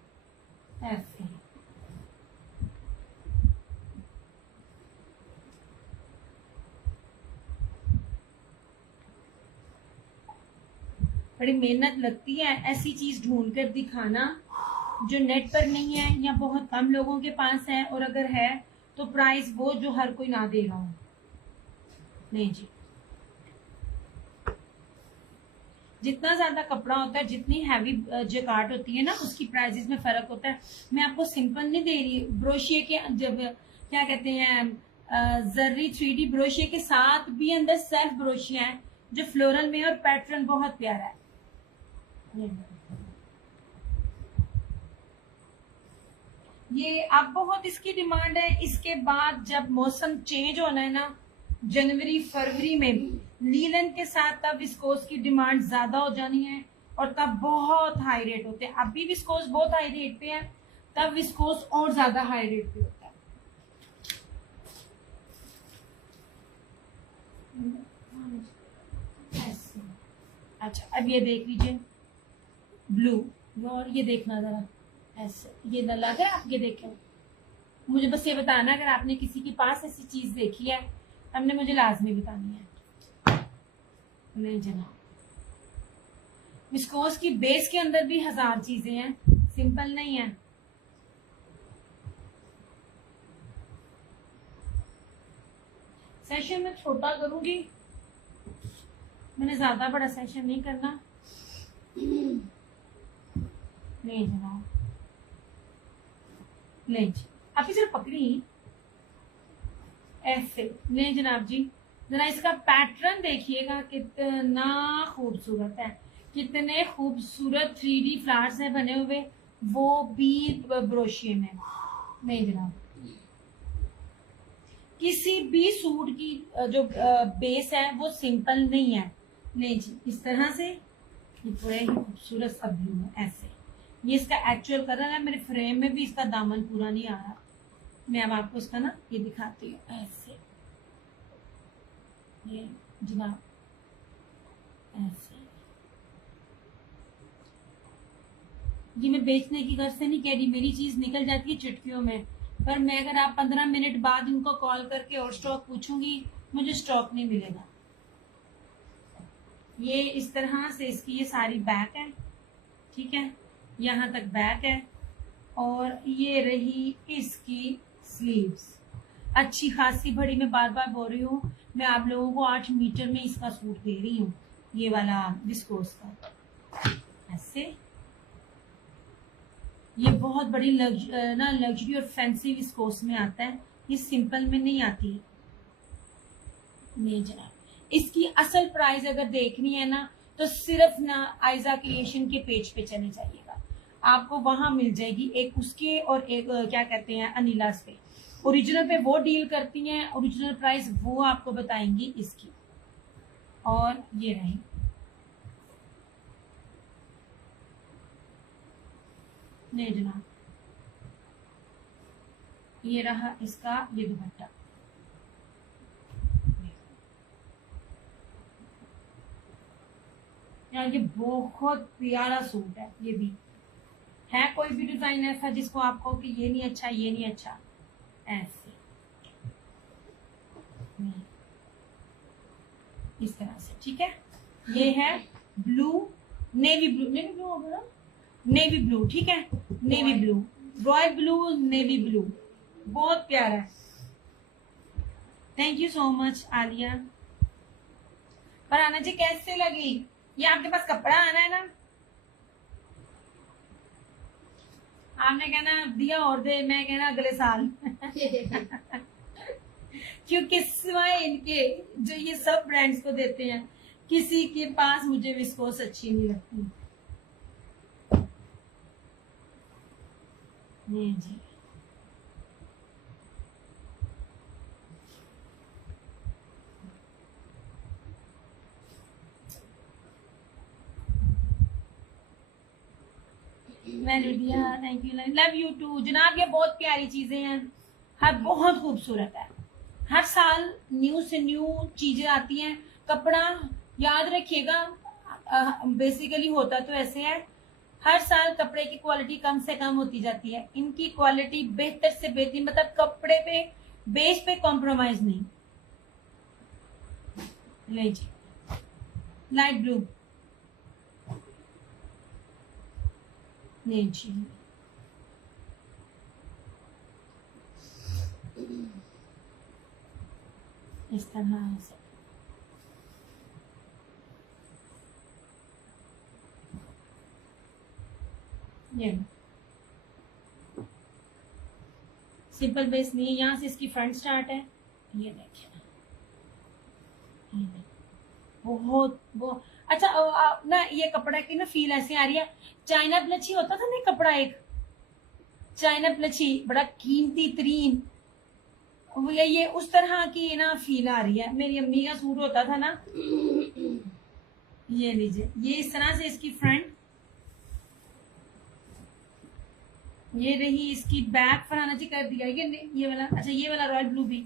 ऐसे। बड़ी मेहनत लगती है ऐसी चीज ढूंढ कर दिखाना जो नेट पर नहीं है या बहुत कम लोगों के पास है, और अगर है तो प्राइस वो जो हर कोई ना दे रहा हो। नहीं जी, जितना ज्यादा कपड़ा होता है, जितनी हैवी जैकार्ड होती है ना, उसकी प्राइसेस में फर्क होता है। मैं आपको सिंपल नहीं दे रही, ब्रोशिये के जब क्या कहते हैं जर्री 3D ब्रोशिये के साथ भी अंदर सेल्फ ब्रोशिया है जो फ्लोरल में, और पैटर्न बहुत प्यारा है। ये अब बहुत इसकी डिमांड है। इसके बाद जब मौसम चेंज होना है ना, जनवरी फरवरी में भी लीलन के साथ, तब विस्कोस की डिमांड ज्यादा हो जानी है और तब बहुत हाई रेट होते हैं। अभी विस्कोस बहुत हाई रेट पे है, तब विस्कोस और ज्यादा हाई रेट पे होता है। अच्छा, अब ये देख लीजिए ब्लू, और ये देखना जरा ऐसे, ये न लग रहा है आप, ये देखें। मुझे बस ये बताना अगर आपने किसी के पास ऐसी चीज देखी है, हमने मुझे लाजमी बतानी है। नहीं जनाब, विस्कोस की बेस के अंदर भी 1000 चीजें हैं, सिंपल नहीं है। सेशन में छोटा करूंगी, मैंने ज्यादा बड़ा सेशन नहीं करना। नहीं जनाब, नहीं जी, आप इसे पकड़ी ऐसे। नहीं जनाब जी, जरा इसका पैटर्न देखिएगा कितना खूबसूरत है, कितने खूबसूरत 3D फ्लावर्स हैं बने हुए, वो भी ब्रोशिये में। नहीं जनाब, किसी भी सूट की जो बेस है वो सिंपल नहीं है। नहीं जी, इस तरह से ये पूरा ही खूबसूरत सा ब्लू है ऐसे। ये इसका एक्चुअल कलर है, मेरे फ्रेम में भी इसका दामन पूरा नहीं आ रहा। मैं अब आपको इसका ना ये दिखाती हूँ ऐसे, ये जनाब ऐसे। ये मैं बेचने की गर्ज से नहीं कह रही, मेरी चीज निकल जाती है चुटकियों में, पर मैं अगर आप 15 मिनट बाद इनको कॉल करके और स्टॉक पूछूंगी, मुझे स्टॉक नहीं मिलेगा। ये इस तरह से इसकी ये सारी बैक है, ठीक है, यहाँ तक बैक है, और ये रही इसकी स्लीव्स। अच्छी खासी बड़ी, मैं बार बार बोल रही हूँ, मैं आप लोगों को 8 मीटर में इसका सूट दे रही हूँ, ये वाला विस्कोस का ऐसे। ये बहुत बड़ी लग्जरी और फैंसी विस्कोस में आता है, ये सिंपल में नहीं आती है। नहीं जनाब, इसकी असल प्राइस अगर देखनी है ना, तो सिर्फ ना आयजा क्रिएशन के पेज पे चले जाइएगा, आपको वहां मिल जाएगी। एक उसके और एक क्या कहते हैं अनिलास पे, ओरिजिनल पे वो डील करती हैं, ओरिजिनल प्राइस वो आपको बताएंगी इसकी। और ये रही, नहीं जनाब, ये रहा इसका ये दुपट्टा। यार ये बहुत प्यारा सूट है, ये भी है कोई भी डिजाइन ऐसा जिसको आप कहो कि ये नहीं अच्छा, ये नहीं अच्छा, ऐसे इस तरह से, ठीक है। ये है blue, navy blue, navy blue होगा, नेवी ब्लू, ठीक है, navy blue, royal blue, navy blue, बहुत प्यारा है। Thank you so much Alia. पर आना जी कैसे लगी, ये आपके पास कपड़ा आना है ना, आपने कहना दिया और दे, मैं कहना अगले साल। क्योंकि सिवाय इनके जो ये सब ब्रांड्स को देते हैं, किसी के पास मुझे विस्कोस अच्छी नहीं लगती। नहीं जी, दिया, thank you, love you too जनाब। ये बहुत प्यारी चीजें हैं, हर बहुत खूबसूरत है, हर साल न्यू से न्यू चीजें आती हैं। कपड़ा याद रखिएगा, बेसिकली होता तो ऐसे है, हर साल कपड़े की क्वालिटी कम से कम होती जाती है, इनकी क्वालिटी बेहतर से बेहतरीन, मतलब कपड़े पे बेस पे कॉम्प्रोमाइज नहीं। ले जी, लाइट ब्लू, नहीं जी, इस तरह से ये सिंपल बेस नहीं है, यहाँ से इसकी फ्रंट स्टार्ट है। ये देखिए बहुत बहुत अच्छा। ना ये कपड़ा की ना फील ऐसी आ रही है, चाइना प्लची होता था ना कपड़ा, एक चाइना प्लची बड़ा कीमती तरीन, ये उस तरह की ना फील आ रही है। मेरी अम्मी का सूट होता था ना, ये लीजिए, ये इस तरह से इसकी फ्रंट, ये रही इसकी बैक। फरहाना जी कर दिया ये वाला, अच्छा ये वाला रॉयल ब्लू भी।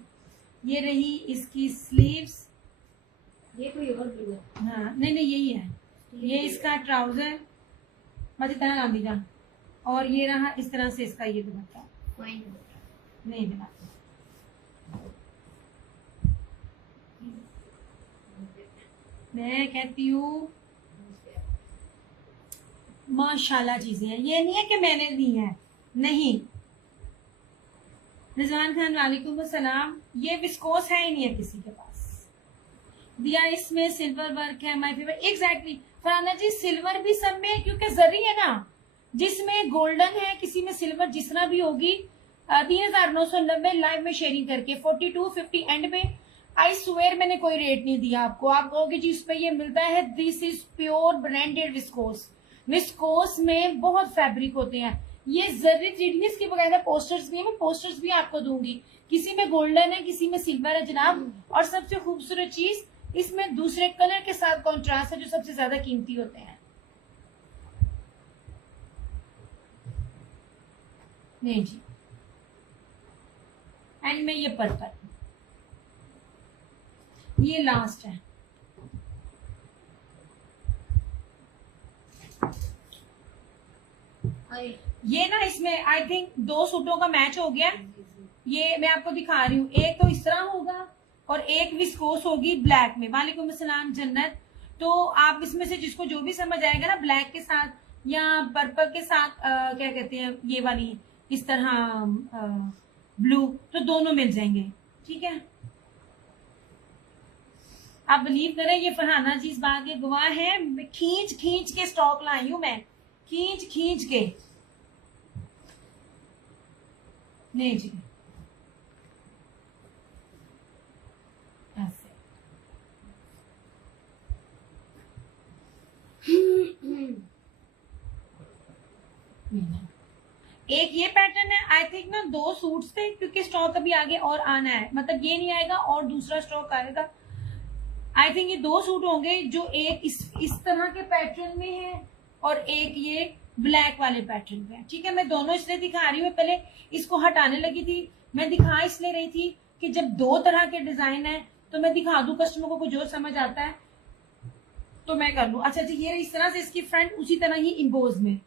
ये रही इसकी स्लीव्स, ये कोई और ब्लू है? हाँ नहीं नहीं यही है। ये इसका ट्राउजर मजी तरह गांधी का, और ये रहा इस तरह से इसका ये दुपट्टा। नहीं दिला, मैं कहती हूँ माशाल्लाह चीजें हैं। ये नहीं है कि मैंने दी है, नहीं। रिजवान खान वालेकुम अस्सलाम। ये विस्कोस है ही नहीं है किसी के पास। दिया इसमें सिल्वर वर्क है, my favourite. Exactly Farhana ji, silver भी सब में, क्योंकि जरी है ना, जिसमें गोल्डन है किसी में सिल्वर, जितना भी होगी। 3990 लाइव में शेयरिंग करके 4250 एंड में। आई स्वेयर मैंने कोई रेट नहीं दिया आपको। आप कहोगे जी उस पर ये मिलता है। This is pure branded viscose. Viscose में बहुत फैब्रिक होते हैं। ये जर्री थ्रेडिंग, इसके बगैर पोस्टर्स भी है, मैं पोस्टर्स भी आपको दूंगी। किसी में गोल्डन है, किसी में सिल्वर है जनाब। और सबसे खूबसूरत चीज, इसमें दूसरे कलर के साथ कॉन्ट्रास्ट है, जो सबसे ज्यादा कीमती होते हैं। नहीं जी, एंड में ये पर्पल, ये लास्ट है। ये ना इसमें आई थिंक 2 सूटों का मैच हो गया। ये मैं आपको दिखा रही हूँ, एक तो इस तरह होगा और एक विस्कोस होगी ब्लैक में। वालेकुम अस्सलाम जन्नत। तो आप इसमें से जिसको जो भी समझ आएगा ना, ब्लैक के साथ या पर्पल के साथ, क्या कहते हैं ये वाली, इस तरह ब्लू, तो दोनों मिल जाएंगे। ठीक है, आप बिलीव करें, ये फरहाना जी इस बात के गवाह है। खींच खींच के स्टॉक लाई हूं मैं, खींच खींच के। नहीं जी, ऐसे एक ये पैटर्न है। आई थिंक ना 2 सूट्स थे, क्योंकि स्टॉक अभी आगे और आना है, मतलब ये नहीं आएगा और दूसरा स्टॉक आएगा। आई थिंक ये 2 सूट होंगे, जो एक इस तरह के पैटर्न में है और एक ये ब्लैक वाले पैटर्न में है। ठीक है, मैं दोनों इसलिए दिखा रही हूँ, पहले इसको हटाने लगी थी। मैं दिखा इसलिए रही थी कि जब 2 तरह के डिजाइन है तो मैं दिखा दूं कस्टमर को जो समझ आता है तो मैं कर लूं। अच्छा जी, ये इस तरह से इसकी फ्रंट, उसी तरह ही इम्पोज में।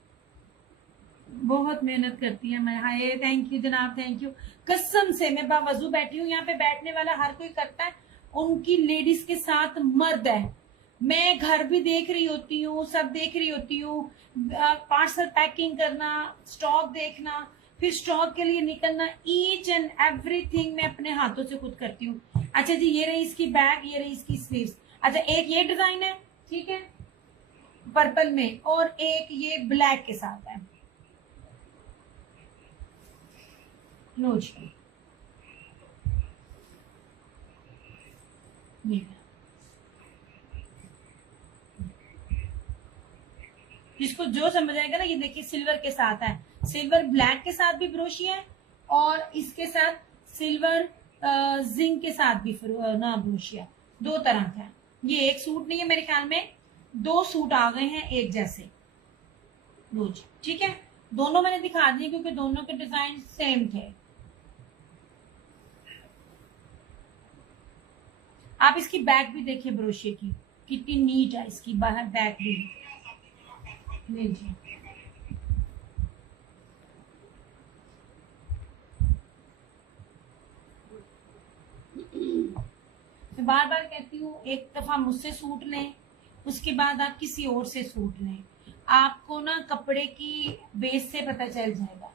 बहुत मेहनत करती है मैं। हाय, थैंक यू जनाब, थैंक यू। कसम से मैं बावजू बैठी हूँ, यहाँ पे बैठने वाला हर कोई करता है, उनकी लेडीज के साथ मर्द है। मैं घर भी देख रही होती हूँ, सब देख रही होती हूँ, पार्सल पैकिंग करना, स्टॉक देखना, फिर स्टॉक के लिए निकलना, ईच एंड एवरीथिंग मैं अपने हाथों से खुद करती हूँ। अच्छा जी, ये रही इसकी बैक, ये रही इसकी स्लीव्स। अच्छा, एक ये डिजाइन है, ठीक है, पर्पल में, और एक ये ब्लैक के साथ है। लो जी, जिसको जो समझ आएगा ना, ये देखिए सिल्वर के साथ है, सिल्वर ब्लैक के साथ भी ब्रोशी है, और इसके साथ सिल्वर जिंक के साथ भी ना ब्रोशी है। 2 तरह का है। ये एक सूट नहीं है, मेरे ख्याल में 2 सूट आ गए हैं एक जैसे। लो जी, ठीक है, दोनों मैंने दिखा दिए क्योंकि दोनों के डिजाइन सेम थे। आप इसकी बैक भी देखिए ब्रोशे की, कितनी नीट है इसकी बाहर बैक भी। नहीं जी, मैं बार बार कहती हूँ, एक दफा मुझसे सूट लें, उसके बाद आप किसी और से सूट लें, आपको ना कपड़े की बेस से पता चल जाएगा।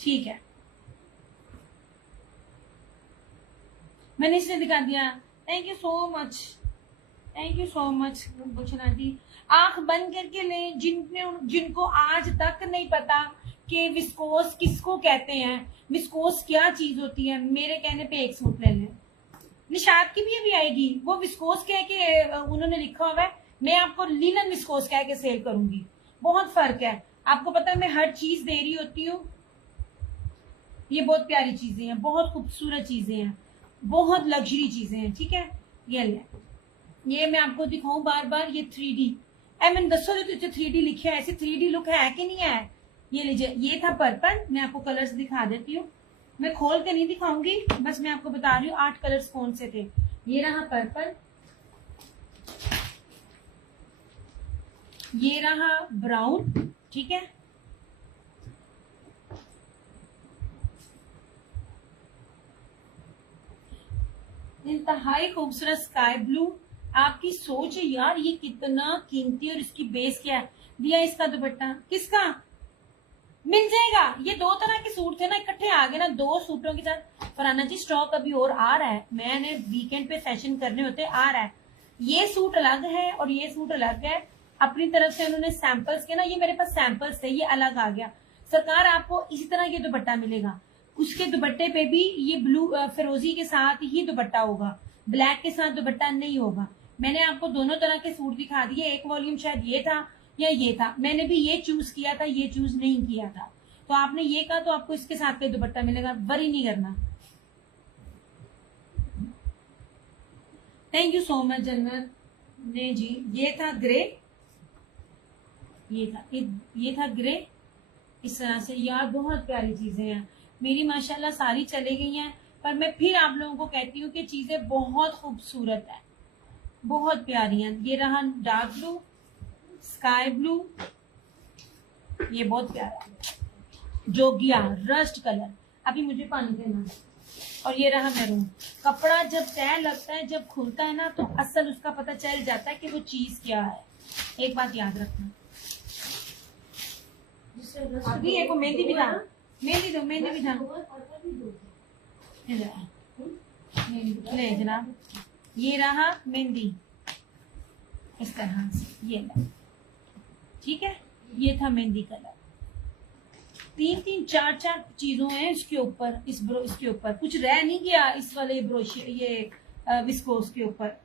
ठीक है, मैंने इसलिए दिखा दिया। Thank you so much, thank you so much Gulshan aunty. आंख बंद करके ले, जिनको आज तक नहीं पता कि विस्कोस किसको कहते हैं, विस्कोस क्या चीज होती है, मेरे कहने पे एक सूट ले लें। निशात की भी अभी आएगी, वो विस्कोस कह के उन्होंने लिखा हुआ है, मैं आपको लीलन विस्कोस कह के सेल करूंगी। बहुत फर्क है, आपको पता है मैं हर चीज दे रही होती हूँ। ये बहुत प्यारी चीजें हैं, बहुत खूबसूरत चीजें हैं, बहुत लग्जरी चीजें हैं। ठीक है, ये ले, ये मैं आपको दिखाऊं बार बार। ये 3D मैंने दसो जो 3D लिखे है, ऐसे 3D लुक है कि नहीं है। ये लीजिए, ये था पर्पल। मैं आपको कलर्स दिखा देती हूँ, मैं खोल के नहीं दिखाऊंगी, बस मैं आपको बता रही हूँ 8 कलर्स कौन से थे। ये रहा पर्पल, ये रहा ब्राउन, ठीक है, इंतहाई खूबसूरत स्काई ब्लू। आपकी सोच है यार ये कितना कीमती, और इसकी बेस क्या है। दिया इसका दुपट्टा किसका मिल जाएगा। ये 2 तरह के सूट थे ना, इकट्ठे आ गए ना 2 सूटों के साथ। फराना जी स्टॉक अभी और आ रहा है, मैंने वीकेंड पे सेशन करने होते, आ रहा है। ये सूट अलग है और ये सूट अलग है, अपनी तरफ से उन्होंने सैंपल्स के ना, ये मेरे पास सैंपल्स थे, ये अलग आ गया। सरकार आपको इसी तरह ये दुपट्टा मिलेगा, उसके दुपट्टे पे भी ये ब्लू फिरोजी के साथ ही दुपट्टा होगा, ब्लैक के साथ दुपट्टा नहीं होगा। मैंने आपको दोनों तरह के सूट दिखा दिए, एक वॉल्यूम शायद ये था या ये था, मैंने भी ये चूज किया था, ये चूज नहीं किया था। तो आपने ये कहा तो आपको इसके साथ पे दुपट्टा मिलेगा, वरी नहीं करना। थैंक यू सो मच जन्नत ने जी। ये था ग्रे, ये था ग्रे, इस तरह से। यार बहुत प्यारी चीजें हैं मेरी, माशाल्लाह सारी चली गई हैं, पर मैं फिर आप लोगों को कहती हूँ कि चीजें बहुत खूबसूरत है, बहुत प्यारी हैं। ये रहा डार्क ब्लू, स्काई ब्लू, ये बहुत प्यारा जोगिया रस्ट कलर, अभी मुझे पानी देना। और ये रहा मैरून। कपड़ा जब तय लगता है, जब खुलता है ना, तो असल उसका पता चल जाता है कि वो चीज क्या है। एक बात याद रखना। अभी एक मेहंदी भी था, मेहंदी दो, मेहंदी भी था। ले जनाब, ये रहा मेहंदी इस तरह से, ये ला, ठीक है। ये था मेहंदी कलर। 3-3 4-4 चीजों हैं इसके ऊपर, इसके ऊपर कुछ रह नहीं गया इस वाले ब्रोशे, ये विस्कोस के ऊपर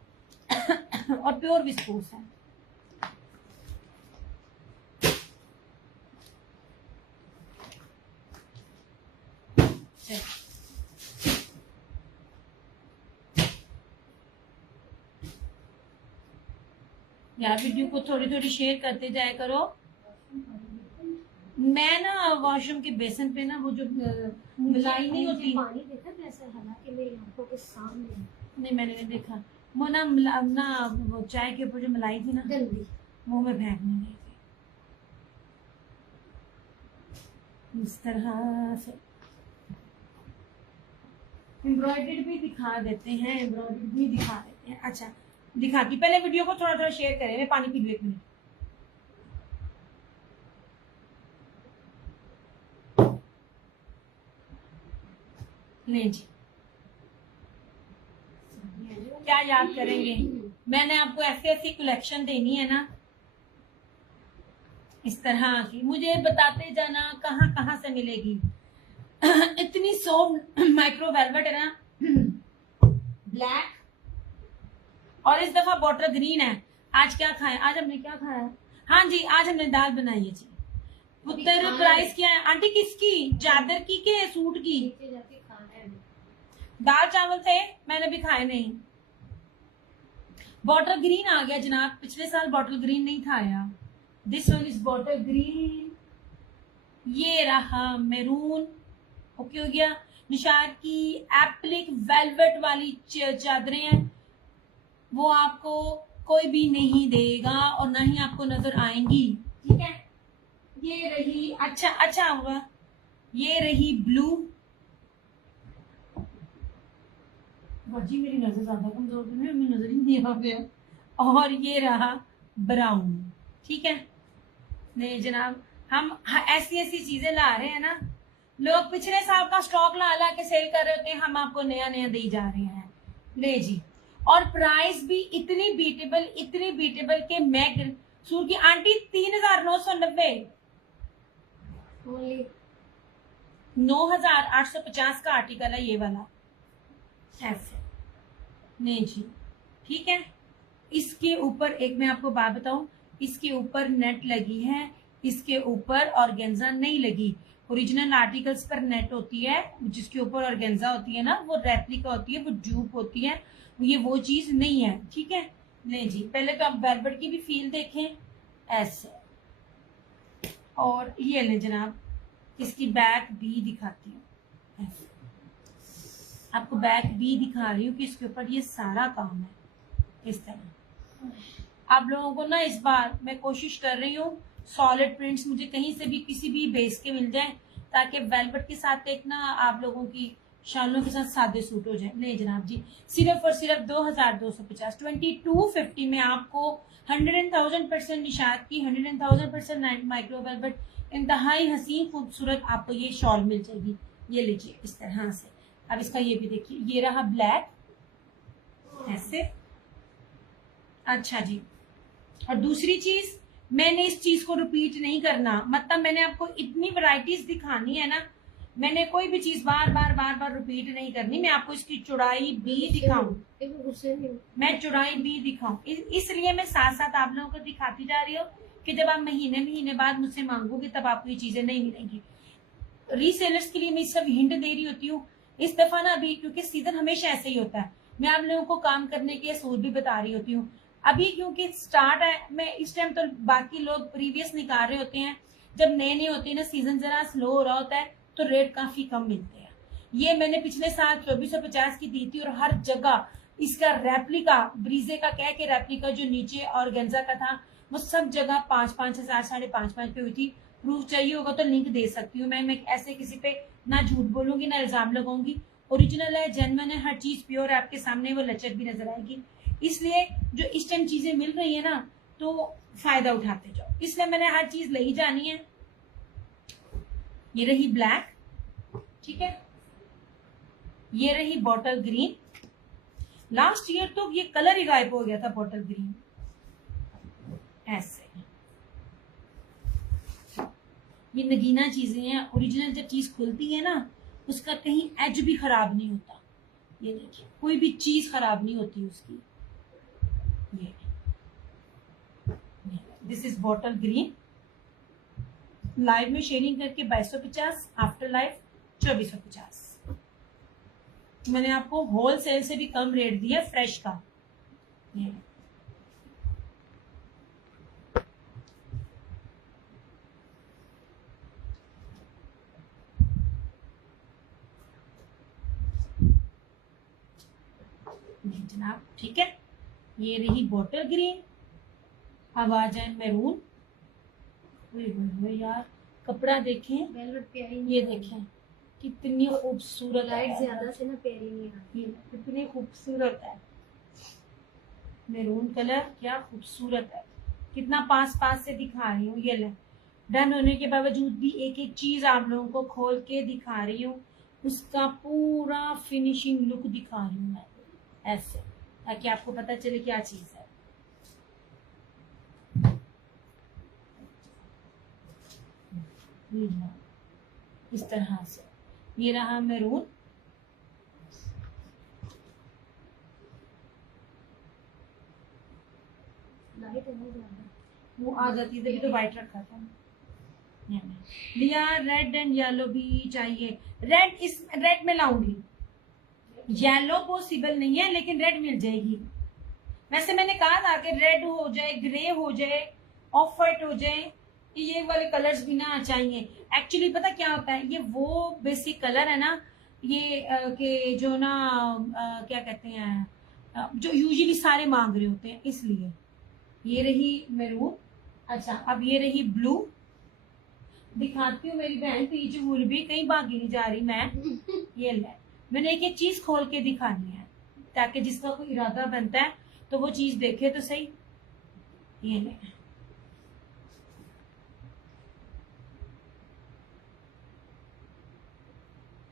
और प्योर विस्कोस है। यार वीडियो को थोड़ी थोड़ी शेयर करते जाया करो। मैं ना वॉशरूम के बेसन पे ना वो जो मलाई नहीं होती, पानी देखा कैसे, हालांकि मेरी आंखों के सामने। नहीं मैंने नहीं देखा, वो ना वो चाय के ऊपर जो मलाई थी ना, गंदी, वो मैं फेंकने गई थी इस तरह से। एम्ब्रॉयडर्ड भी दिखा देते हैं, एम्ब्रॉयडर्ड भी दिखा देते हैं। अच्छा दिखाती, पहले वीडियो को थोड़ा थोड़ा शेयर करें। मैं पानी पी लूं 1 मिनट। नहीं जी, क्या याद करेंगे। मैंने आपको ऐसी ऐसी कलेक्शन देनी है ना इस तरह की, मुझे बताते जाना कहाँ कहाँ से मिलेगी। इतनी सॉफ्ट माइक्रो वेलवेट है ना, ब्लैक, और इस दफा बॉटल ग्रीन है। आज क्या खाया, आज हमने क्या खाया? हाँ जी, आज हमने दाल बनाई है जी। उत्तर प्राइस क्या है आंटी, किसकी, चादर की के सूट की? दाल चावल थे, मैंने भी खाए नहीं। बॉटल ग्रीन आ गया जनाब, पिछले साल बॉटल ग्रीन नहीं था आया। This one is bottle green. ये रहा मैरून, ओके हो गया। निशार की एप्लिक वेलवेट वाली चादरें हैं, वो आपको कोई भी नहीं देगा और ना ही आपको नजर आएंगी, ठीक है। ये रही, अच्छा हुआ, ये रही ब्लू। जी मेरी नजर ज्यादा कमजोर तो नहीं, नजर ही नहीं आ गया। और ये रहा ब्राउन, ठीक है। नहीं जनाब, हम ऐसी ऐसी चीजें ला रहे हैं ना, लोग पिछले साल का स्टॉक ला ला के सेल कर रहे होते हैं, हम आपको नया नया दे जा रहे हैं। ले जी। और प्राइस भी इतनी बीटेबल के मैं सूर की आंटी 3,990, ओनली 9,850 का आर्टिकल है ये वाला, ऐसे। नहीं जी, ठीक है। इसके ऊपर एक मैं आपको बात बताऊं, इसके ऊपर नेट लगी है, इसके ऊपर ऑर्गेन्जा नहीं लगी। ओरिजिनल आर्टिकल्स पर नेट होती है, जिसके ऊपर ऑर्गेन्जा होती है ना, वो रेप्लिका होती है, वो जूप होती है, ये वो चीज नहीं है, ठीक है। नहीं जी, पहले तो आप वेलवेट की भी फील देखें, ऐसे। और ये ले जनाब, इसकी बैक भी दिखाती हूँ, ऐसे। आपको बैक भी दिखा रही हूँ कि इसके ऊपर ये सारा काम है, इस तरह। आप लोगों को ना इस बार मैं कोशिश कर रही हूँ सॉलिड प्रिंट्स मुझे कहीं से भी किसी भी बेस के मिल जाए, ताकि वेलवेट के साथ एक ना आप लोगों की शालों के साथ सादे सूट हो जाए। नहीं जनाब जी, सिर्फ और सिर्फ 2,250, 2250 में आपको 100,000% निशात की, 100,000% माइक्रो वेलवेट इंतहाई हसीन खूबसूरत आपको ये शॉल मिल जाएगी। ये लीजिए इस तरह से। अब इसका ये भी देखिए, ये रहा ब्लैक, ऐसे। अच्छा जी, और दूसरी चीज, मैंने इस चीज को रिपीट नहीं करना, मतलब मैंने आपको इतनी वैरायटीज दिखानी है ना, मैंने कोई भी चीज बार बार रिपीट नहीं करनी। मैं आपको इसकी चौड़ाई भी दिखाऊं, मैं चौड़ाई भी दिखाऊं, इसलिए मैं साथ साथ आप लोगों को दिखाती जा रही हूँ कि जब आप महीने बाद मुझसे मांगोगे तब आपको ये चीजें नहीं मिलेंगी। रीसेलर्स के लिए मैं सब हिंट दे रही होती हूँ इस दफा ना, अभी क्योंकि सीजन हमेशा ऐसे ही होता है, मैं आप लोगों को काम करने के असूल भी बता रही होती हूँ। अभी क्योंकि स्टार्ट है, मैं इस टाइम तो बाकी लोग प्रीवियस निकाल रहे होते हैं, जब नए नए होते हैं ना, सीजन जरा स्लो हो रहा होता है तो रेट काफी कम मिलते हैं। ये मैंने पिछले साल 2450 की दी थी, और हर जगह इसका रेप्लिका, ब्रीजे का कह के रेप्लिका जो नीचे ऑर्गेन्जा का था, वो सब जगह 5,000 5,500 पे हुई थी। प्रूफ चाहिए होगा तो लिंक दे सकती हूँ मैं ऐसे किसी पे ना झूठ बोलूंगी ना इल्जाम लगाऊंगी। ओरिजिनल है, जेन्युइन है, हर चीज प्योर है, आपके सामने वो लचक भी नजर आएगी। इसलिए जो इस टाइम चीजें मिल रही है ना, तो फायदा उठाते जाओ, इसलिए मैंने हर चीज ले ही जानी है। ये रही ब्लैक, ठीक है, ये रही बॉटल ग्रीन। लास्ट ईयर तो ये कलर ही गायब हो गया था, बॉटल ग्रीन, ऐसे। ये नगीना चीजें हैं, ओरिजिनल जब चीज खुलती है ना, उसका कहीं एज भी खराब नहीं होता। ये देखिए, कोई भी चीज खराब नहीं होती उसकी। ये this is bottle green, live में शेयरिंग करके 2250, आफ्टर लाइव 2450। मैंने आपको होलसेल से भी कम रेट दिया फ्रेश का। ये जनाब, ठीक है। ये रही बॉटल ग्रीन, अब आ जाए मैरून। यार कपड़ा देखें, ये देखें कितनी खूबसूरत, लाइट ज्यादा से ना प्यारी नहीं आती, कितनी खूबसूरत है। मैरून कलर क्या खूबसूरत है, कितना पास से दिखा रही हूँ। ये ले, डन होने के बावजूद भी एक एक चीज आप लोगों को खोल के दिखा रही हूँ, उसका पूरा फिनिशिंग लुक दिखा रही हूँ मैं, ऐसे, ताकि आपको पता चले क्या चीज है। इस तरह से ये रहा मैरून, लाइट है ज्यादा, वो आ जाती है, तभी तो व्हाइट रखा था लिया। रेड एंड येलो भी चाहिए, रेड इस रेड में लाऊंगी, येलो पॉसिबल नहीं है लेकिन रेड मिल जाएगी। वैसे मैंने कहा था कि रेड हो जाए, ग्रे हो जाए, ऑफ व्हाइट हो जाए, ये वाले कलर्स भी ना चाहिए। एक्चुअली पता क्या होता है, ये वो बेसिक कलर है ना, ये के जो ना क्या कहते हैं, जो यूजुअली सारे मांग रहे होते हैं, इसलिए। ये रही मैरून। अच्छा, अब ये रही ब्लू, दिखाती हूँ मेरी बहन, पीछे भूल भी कहीं भागी नहीं जा रही मैं। ये ले, मैंने एक एक चीज खोल के दिखानी है, ताकि जिसका कोई इरादा बनता है तो वो चीज देखे तो सही। ये ले,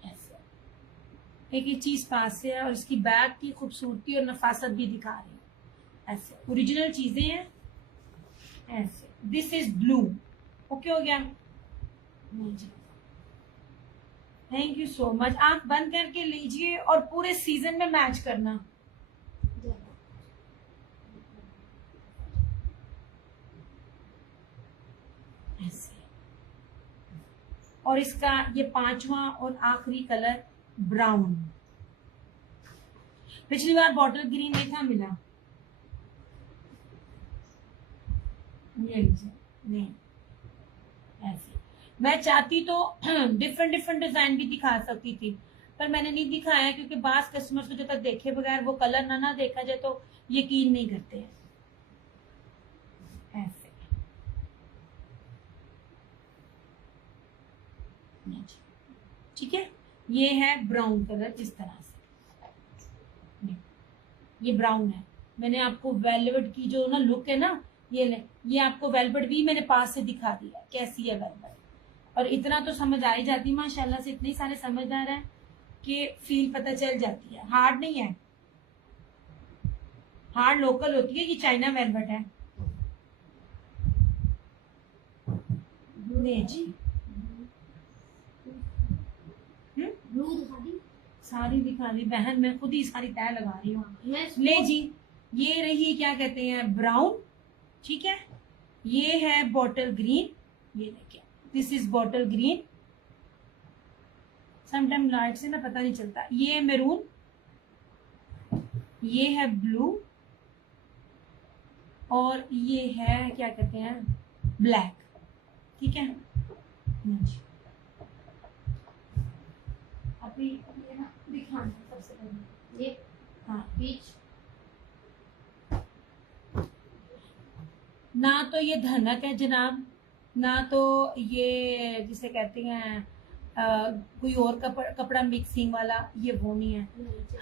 ऐसे एक एक चीज पास से है और इसकी बैग की खूबसूरती और नफासत भी दिखा रही है। ऐसे ओरिजिनल चीजें हैं ऐसे। This is blue. ओके हो गया। Thank you so much. आंख बंद करके लीजिए और पूरे सीजन में मैच करना। ऐसे। और इसका ये 5वां और आखिरी कलर ब्राउन। पिछली बार बॉटल ग्रीन नहीं था मिला। ये लीजिए। नहीं ऐसे। मैं चाहती तो डिफरेंट डिफरेंट डिजाइन भी दिखा सकती थी, पर मैंने नहीं दिखाया क्योंकि बास कस्टमर्स को जब तक देखे बगैर वो कलर ना देखा जाए तो यकीन नहीं करते हैं। ऐसे। ठीक है। ये है ब्राउन कलर इस तरह से। ये ब्राउन है। मैंने आपको वेलवेट की जो ना लुक है ना, ये आपको वेलवेट भी मैंने पास से दिखा दिया कैसी है वेलवेट। और इतना तो समझ आ ही जाती माशाल्लाह से, इतने सारे समझदार हैं कि फील पता चल जाती है। हार्ड नहीं है, हार्ड लोकल होती है। ये चाइना वेलवेट है। नहीं जी। ब्लू दिखा दी, सारी दिखा दी बहन, मैं खुद ही सारी तय लगा रही हूँ। मैं ले जी। ये रही क्या कहते हैं ब्राउन। ठीक है। ये है बॉटल ग्रीन। ये देखिए this is bottle green. Sometime light से ना पता नहीं चलता। ये है मैरून। ये है ब्लू। और ये है क्या कहते हैं ब्लैक। ठीक है। अभी ये ना दिखाना सबसे पहले। ये हाँ बीच ना तो ये धनक है जनाब, ना तो ये जिसे कहते हैं कोई और कपड़ा मिक्सिंग वाला, ये वो नहीं है।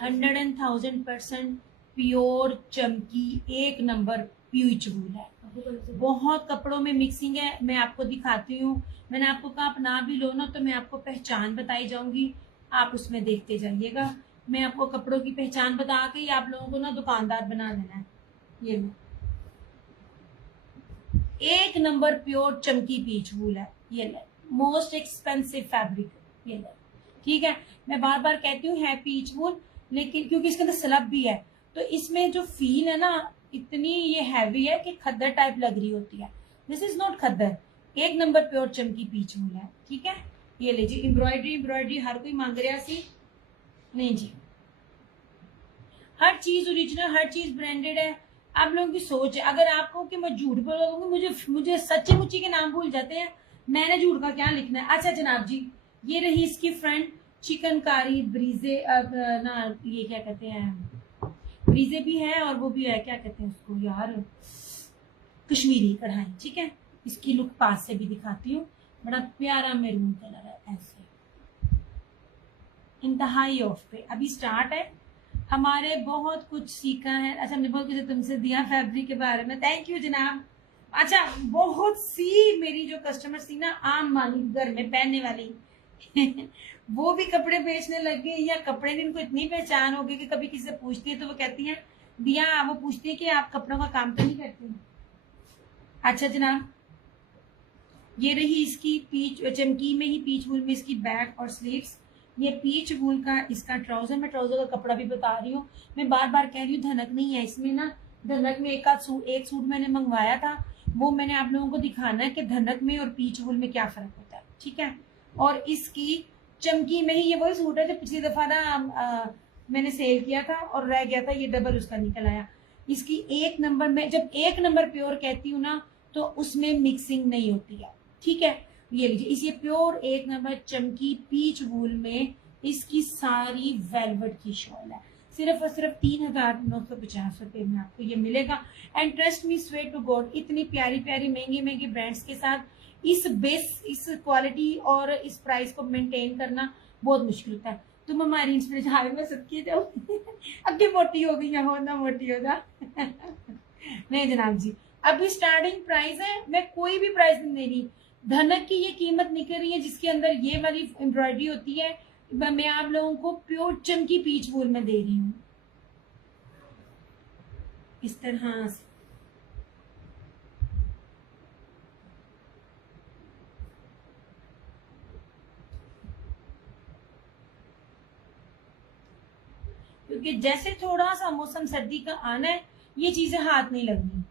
100,000% प्योर चमकी एक नंबर प्यूच वूल है। बहुत कपड़ों में मिक्सिंग है। मैं आपको दिखाती हूँ। मैंने आपको कहा आप ना भी लो ना तो मैं आपको पहचान बताई जाऊंगी, आप उसमें देखते जाइएगा। मैं आपको कपड़ों की पहचान बता के ही आप लोगों को ना दुकानदार बना देना है। ये लो, एक नंबर प्योर चमकी पीच वूल है। ये ले, मोस्ट एक्सपेंसिव फैब्रिक। ये ले, ठीक है। मैं बार बार कहती हूँ है पीच वूल, लेकिन क्योंकि इसके अंदर स्लब भी है तो इसमें जो फील है ना इतनी ये हैवी है कि खद्दर टाइप लग रही होती है। दिस इज नॉट खद्दर, एक नंबर प्योर चमकी पीच वूल है। ठीक है। ये लीजिए। एम्ब्रॉयडरी हर कोई मांग रहा सी। नहीं जी, हर चीज ओरिजिनल, हर चीज ब्रांडेड है। आप लोगों की सोच है। अगर आपको कि मैं झूठ बोलूंगी, मुझे सच्ची मुच्ची के नाम भूल जाते हैं। मैंने झूठ का क्या लिखना है। अच्छा जनाब जी, ये रही इसकी फ्रंट चिकनकारी ब्रीजे। ना ये क्या कहते हैं ब्रीजे भी है और वो भी है क्या कहते हैं उसको यार, कश्मीरी कढ़ाई। ठीक है। इसकी लुक पास से भी दिखाती हूँ। बड़ा प्यारा मैरून कलर है ऐसे, इंतहाई ऑफ पे। अभी स्टार्ट है। हमारे बहुत कुछ सीखा है। अच्छा हमने बहुत कुछ तुमसे दिया फैब्रिक के बारे में, थैंक यू जनाब। अच्छा बहुत सी मेरी जो कस्टमर थी ना आम मानी घर में पहनने वाली वो भी कपड़े बेचने लग गए, या कपड़े की इनको इतनी पहचान हो गई कि कभी किसी से पूछती है तो वो कहती है दिया, वो पूछती है कि आप कपड़ों का काम तो नहीं करती हैं। अच्छा जनाब, ये रही इसकी पीच चमकी में ही पीच वूल में इसकी बैक और स्लीव्स। ये पीच वूल का इसका ट्राउजर। मैं ट्राउजर का कपड़ा भी बता रही हूँ। मैं बार बार कह रही हूँ धनक नहीं है इसमें ना। धनक में एक सूट मैंने मंगवाया था, वो मैंने आप लोगों को दिखाना है कि धनक में और पीच वूल में क्या फर्क होता है। ठीक है। और इसकी चमकी में ही ये वही सूट है जो पिछली दफा ना मैंने सेल किया था और रह गया था, ये डबल उसका निकल आया। इसकी एक नंबर में, जब एक नंबर प्योर कहती हूँ ना तो उसमें मिक्सिंग नहीं होती है। ठीक है। ये लीजिए, इसे प्योर एक नंबर चमकी पीच वूल में इसकी सारी वेलवेट की शॉल है। सिर्फ और सिर्फ 3,950 रुपए में आपको ये मिलेगा। And trust me swear to God, इतनी प्यारी प्यारी महंगे महंगे ब्रांड्स के साथ इस क्वालिटी और इस प्राइस को मेंटेन करना बहुत मुश्किल होता है। तुम हमारी इंस्पिरेशन हाई में सबकी जाओ अब मोटी हो गई हो ना, मोटी हो जा नहीं जनाब जी, अभी स्टार्टिंग प्राइस है। मैं कोई भी प्राइस नहीं दे रही। धनक की ये कीमत निकल रही है जिसके अंदर ये वाली एम्ब्रॉयडरी होती है मैं आप लोगों को प्योर चमकी पीच वूल में दे रही हूँ, इस तरह से। क्योंकि जैसे थोड़ा सा मौसम सर्दी का आना है, ये चीजें हाथ नहीं लगनी।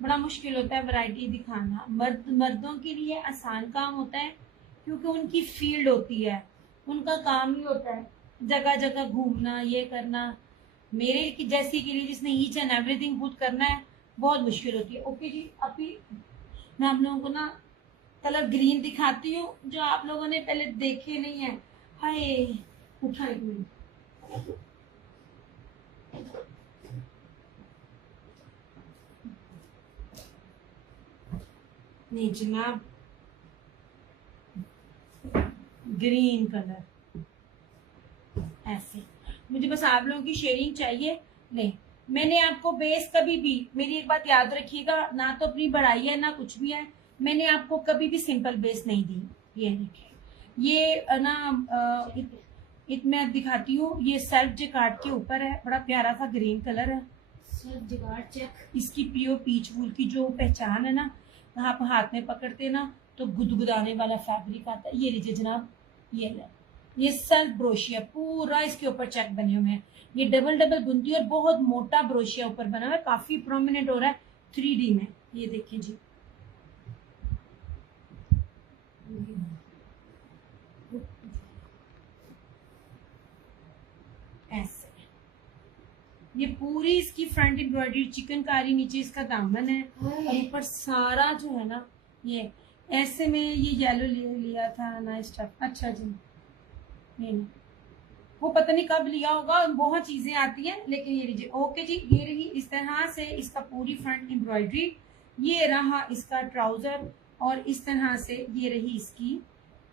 बड़ा मुश्किल होता है वैरायटी दिखाना। मर्दों के लिए आसान काम होता है, क्योंकि उनकी फील्ड होती है, उनका काम ही होता है जगह जगह घूमना, ये करना। मेरे की जैसी के लिए जिसने ईच एंड एवरीथिंग खुद करना है, बहुत मुश्किल होती है। ओके जी, अभी मैं आप लोगों को ना कलर ग्रीन दिखाती हूँ, जो आप लोगों ने पहले देखे नहीं है। हाय, उठा एक मिनट। नहीं जनाब, ग्रीन कलर ऐसे। मुझे बस आप लोगों की शेयरिंग चाहिए। नहीं, मैंने आपको बेस कभी भी, मेरी एक बात याद रखिएगा, ना तो अपनी बढ़ाई है ना कुछ भी है, मैंने आपको कभी भी सिंपल बेस नहीं दी। ये देखिए, ये ना मैं दिखाती हूँ, ये सेल्फ जेकार्ड के ऊपर है, बड़ा प्यारा सा ग्रीन कलर है। Self jacquard check. इसकी प्योर पीच वूल की जो पहचान है ना, आप हाथ में पकड़ते ना तो गुदगुदाने वाला फैब्रिक आता है। ये लीजिए जनाब, ये ले, ये सेल्फ ब्रोशिया पूरा इसके ऊपर चेक बने हुए हैं। ये डबल डबल बुनती है और बहुत मोटा ब्रोशिया ऊपर बना हुआ है, काफी प्रोमिनेंट हो रहा है 3D में। ये देखिए जी, ऐसे ये पूरी इसकी फ्रंट एम्ब्रॉयडरी चिकनकारी, नीचे इसका दामन है और ऊपर सारा जो है ना, ये ऐसे में ये येलो लिया था ना स्टफ। अच्छा जी, नहीं वो पता नहीं कब लिया होगा, बहुत चीजें आती हैं, लेकिन ये लीजिए। ओके जी, ये रही इस तरह से इसका पूरी फ्रंट एम्ब्रॉयडरी, ये रहा इसका ट्राउजर, और इस तरह से ये रही इसकी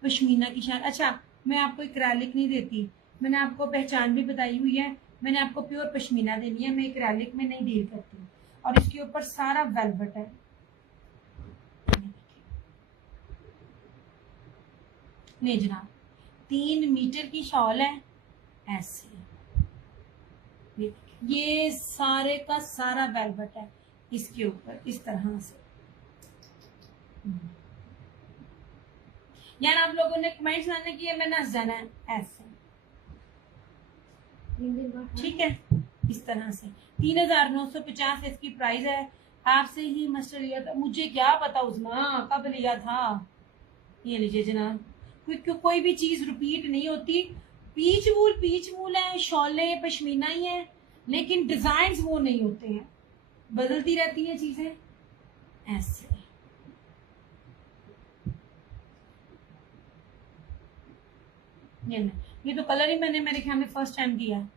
पश्मीना की शान। अच्छा, मैं आपको एक्रेलिक नहीं देती, मैंने आपको पहचान भी बताई हुई है, मैंने आपको प्योर पश्मीना देनी है, मैं एक्रेलिक में नहीं डील करती। और इसके ऊपर सारा वेलवेट है। नहीं जनाब, 3 मीटर की शॉल है ऐसे। ये सारे का सारा वेलवेट है इसके ऊपर, इस तरह से। यार आप लोगों ने कमेंट्स आने की है, मैंने हंस जाना है ऐसे, ठीक है। इस तरह से 3950 इसकी प्राइस है। आपसे ही मस्टर लिया था, मुझे क्या पता उस्मा कब लिया था। ये लीजिए जनाब, कोई भी चीज रिपीट नहीं होती। पीच वूल है, शॉले पश्मीना ही है, लेकिन डिजाइन वो नहीं होते हैं, बदलती रहती हैं चीजें ऐसे। ये तो कलर ही मैंने मेरे ख्याल में फर्स्ट टाइम दिया है,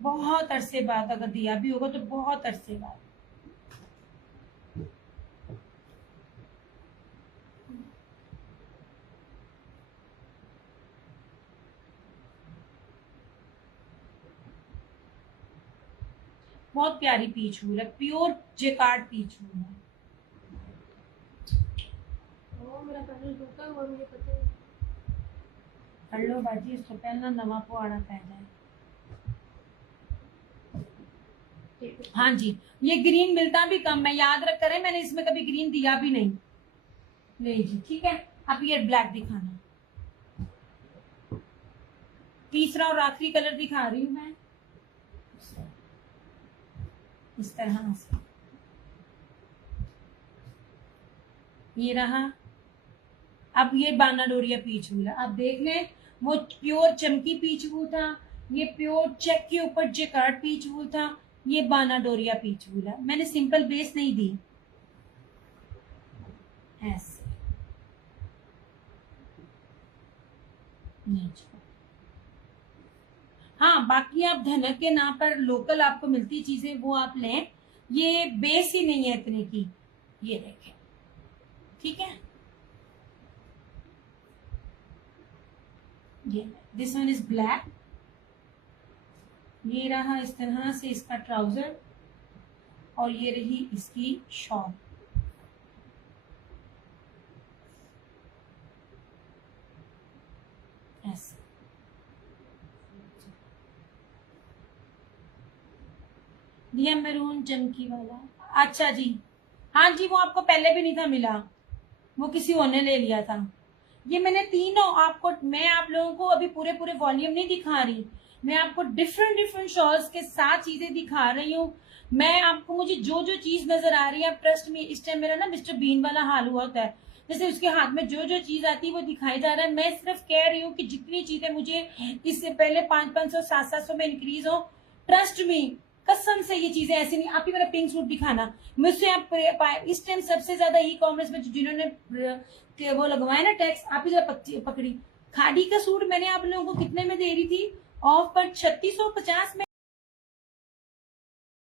बहुत अरसे बाद, अगर दिया भी होगा तो बहुत अरसे बाद। बहुत प्यारी पीच वूल है, प्योर जेकार्ड पीच वूल है। मेरा पैनल टूटा हुआ, मुझे पता है। कर लो बाजी, इसको पहनना नवा पुआड़ा पै जाए। हाँ जी, ये ग्रीन मिलता भी कम है, याद रख करें, मैंने इसमें कभी ग्रीन दिया भी नहीं। नहीं जी, ठीक है। अब ये ब्लैक दिखाना, तीसरा और आखिरी कलर दिखा रही हूं मैं, इस तरह से। ये रहा। अब ये बाना डोरिया पीच वूल है, आप देख लें, वो प्योर चमकी पीच वूल था, ये प्योर चेक के ऊपर जेकार्ड पीच वूल था, ये बाना डोरिया पीच वूल है। मैंने सिंपल बेस नहीं दी ऐसे। हाँ, बाकी आप धनक के नाम पर लोकल आपको मिलती चीजें वो आप लें, ये बेस ही नहीं है इतने की। ये देखें, ठीक है। ये दिस वन इज ब्लैक, ये रहा इस तरह से इसका ट्राउजर और ये रही इसकी शॉल। ऐसे दिया मैरून चमकी वाला। अच्छा जी, हाँ जी, वो आपको पहले भी नहीं था मिला, वो किसी और ने ले लिया था। ये मैंने तीनों आपको, मैं आप लोगों को अभी पूरे पूरे वॉल्यूम नहीं दिखा रही, मैं आपको डिफरेंट डिफरेंट शॉल्स के साथ चीजें दिखा रही हूँ। मैं आपको, मुझे जो जो चीज नजर आ रही है, ट्रस्ट में इस टाइम मेरा ना मिस्टर बीन वाला हाल हुआ होता है, जैसे उसके हाथ में जो जो चीज आती है वो दिखाई जा रहा है। मैं सिर्फ कह रही हूँ कि जितनी चीजें मुझे इससे पहले 500-500 700 में इंक्रीज हो, ट्रस्ट में, कसम से ये चीजें ऐसी नहीं। आप ही मेरा पिंक सूट दिखाना, मुझसे आप इस टाइम सबसे ज्यादा ई कॉमर्स में जिन्होंने वो लगवाए ना टैक्स, आप ही जरा पकड़ी। खादी का सूट मैंने आप लोगों को कितने में दे रही थी ऑफ पर? 3650 में।